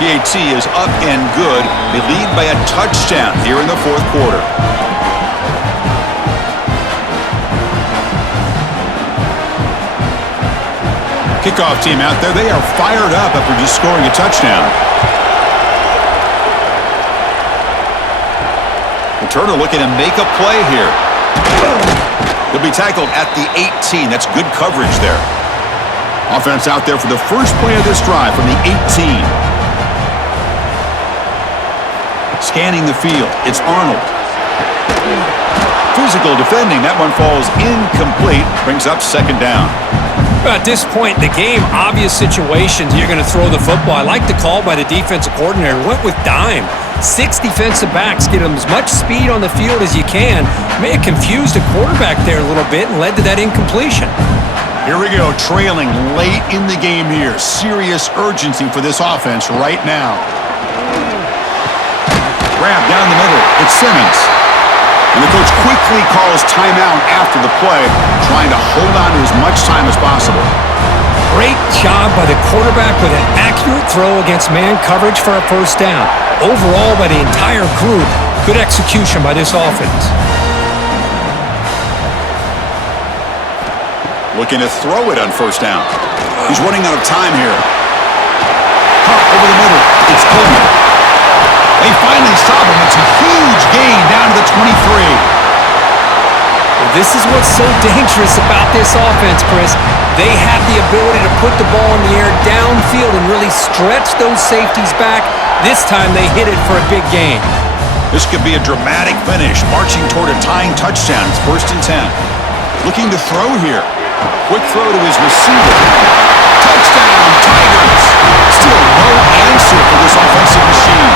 PAT is up and good. They lead by a touchdown here in the 4th quarter. Kickoff team out there. They are fired up after just scoring a touchdown. Returner looking to make a play here. He'll be tackled at the 18. That's good coverage there. Offense out there for the first play of this drive from the 18. Scanning the field. It's Arnold. Physical defending. That one falls incomplete. Brings up second down. At this point in the game, obvious situations, you're going to throw the football. I like the call by the defensive coordinator. Went with dime. 6 defensive backs, get them as much speed on the field as you can. May have confused the quarterback there a little bit and led to that incompletion. Here we go, trailing late in the game here. Serious urgency for this offense right now. Grab down the middle. It's Simmons. And the coach quickly calls timeout after the play, trying to hold on to as much time as possible. Great job by the quarterback with an accurate throw against man coverage for a first down. Overall, by the entire group, good execution by this offense. Looking to throw it on first down. He's running out of time here. Caught over the middle. It's Coleman. They finally stop him. It's a huge gain down to the 23. Well, this is what's so dangerous about this offense, Chris. They have the ability to put the ball in the air downfield and really stretch those safeties back. This time they hit it for a big gain. This could be a dramatic finish, marching toward a tying touchdown. It's 1st and 10. Looking to throw here. Quick throw to his receiver. Touchdown, Tigers! Still no answer for this offensive machine.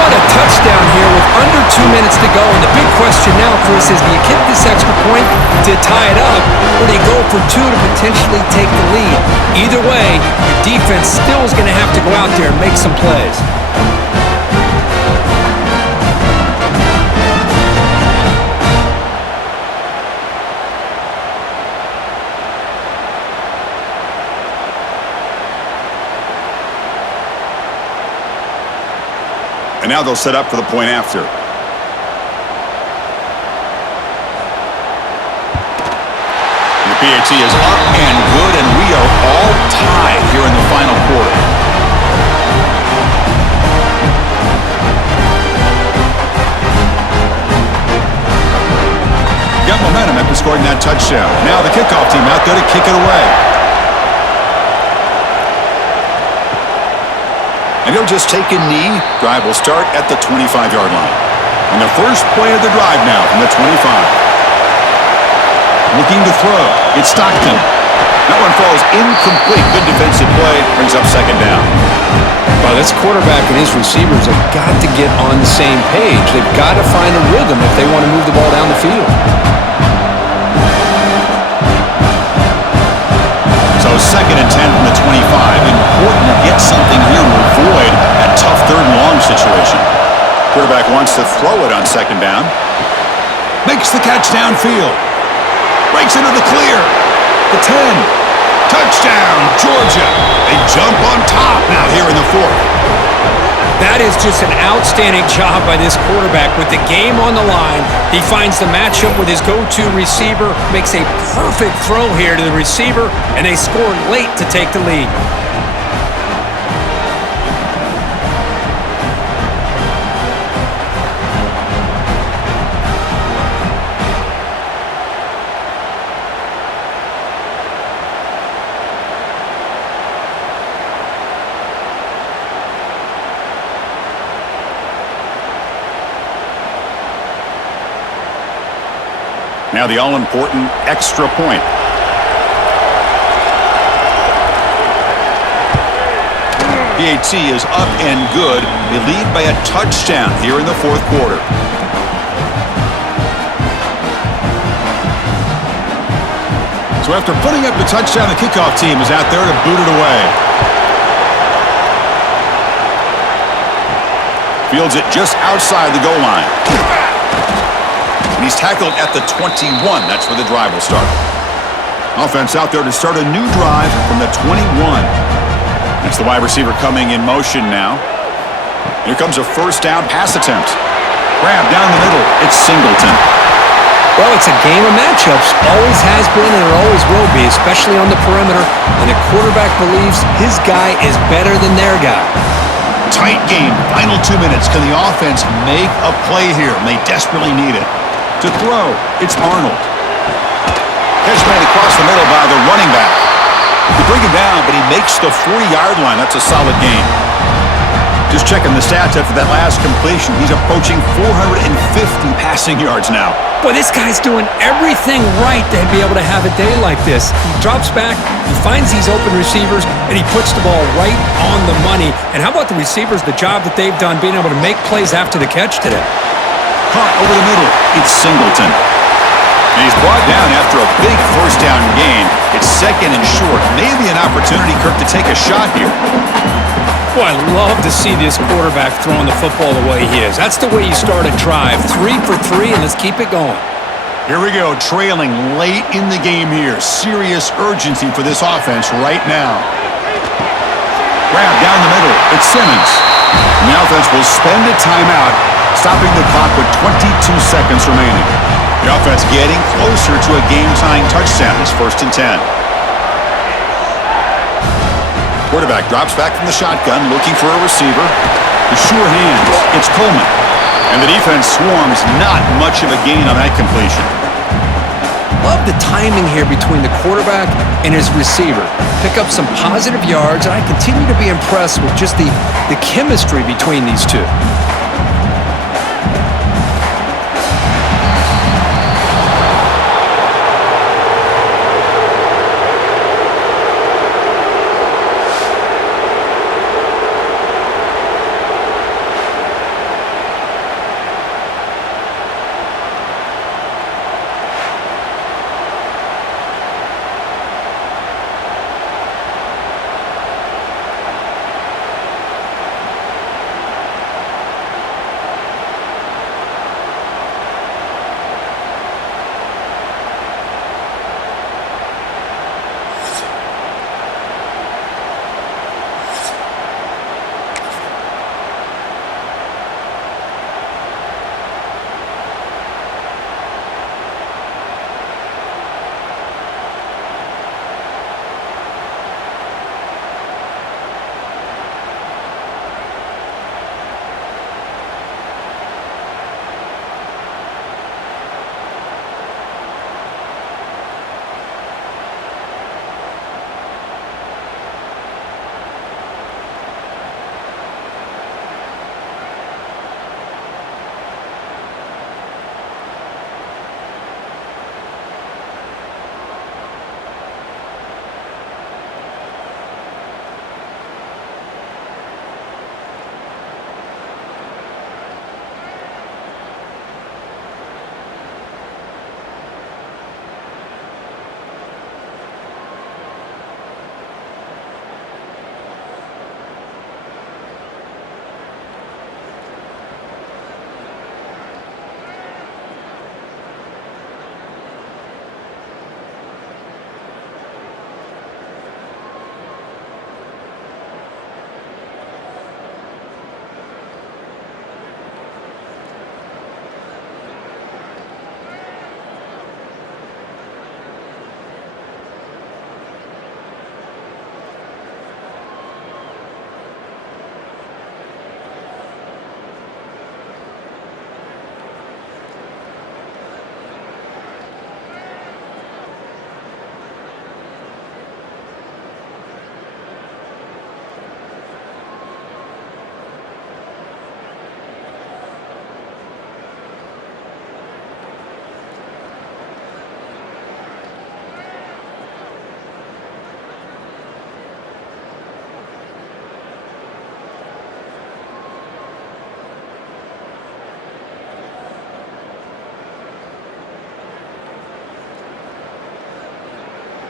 What a touchdown here with under 2 minutes to go. And the big question now, Chris, is do you kick this extra point to tie it up, or do you go for 2 to potentially take the lead? Either way, your defense still is going to have to go out there and make some plays. And now they'll set up for the point after. The PAT is up and good, and we are all tied here in the final quarter. Got momentum after scoring that touchdown. Now the kickoff team out there to kick it away. And he'll just take a knee. Drive will start at the 25-yard line. And the first play of the drive now from the 25. Looking to throw. It's Stockton. That one falls incomplete. Good defensive play. Brings up second down. Well, this quarterback and his receivers have got to get on the same page. They've got to find a rhythm if they want to move the ball down the field. So second and 10 from the 25. Important to get something here to avoid that tough third and long situation. Quarterback wants to throw it on second down. Makes the catch downfield. Breaks into the clear. The 10. Touchdown, Georgia. They jump on top now here in the fourth. That is just an outstanding job by this quarterback with the game on the line. He finds the matchup with his go-to receiver, makes a perfect throw here to the receiver, and they score late to take the lead. Now the all-important extra point. PAT is up and good. They lead by a touchdown here in the fourth quarter. So after putting up the touchdown, the kickoff team is out there to boot it away. Fields it just outside the goal line. And he's tackled at the 21. That's where the drive will start. Offense out there to start a new drive from the 21. That's the wide receiver coming in motion now. Here comes a first down pass attempt. Grab down the middle. It's Singleton. Well, it's a game of matchups. Always has been and it always will be, especially on the perimeter. And the quarterback believes his guy is better than their guy. Tight game. Final 2 minutes. Can the offense make a play here? And they desperately need it. To throw, it's Arnold. Catch made across the middle by the running back. They bring him down, but he makes the 40-yard line. That's a solid game. Just checking the stats after that last completion. He's approaching 450 passing yards now. Boy, this guy's doing everything right to be able to have a day like this. He drops back, he finds these open receivers, and he puts the ball right on the money. And how about the receivers, the job that they've done being able to make plays after the catch today? Caught over the middle. It's Singleton. And he's brought down after a big first down gain. It's second and short. Maybe an opportunity, Kirk, to take a shot here. Boy, I love to see this quarterback throwing the football the way he is. That's the way you start a drive. 3 for 3, and let's keep it going. Here we go, trailing late in the game here. Serious urgency for this offense right now. Grab down the middle. It's Simmons. And the offense will spend a timeout, stopping the clock with 22 seconds remaining. The offense getting closer to a game-tying touchdown. It's first and 10. Quarterback drops back from the shotgun, looking for a receiver. The sure hands. It's Coleman. And the defense swarms. Not much of a gain on that completion. Love the timing here between the quarterback and his receiver. Pick up some positive yards, and I continue to be impressed with just the chemistry between these two.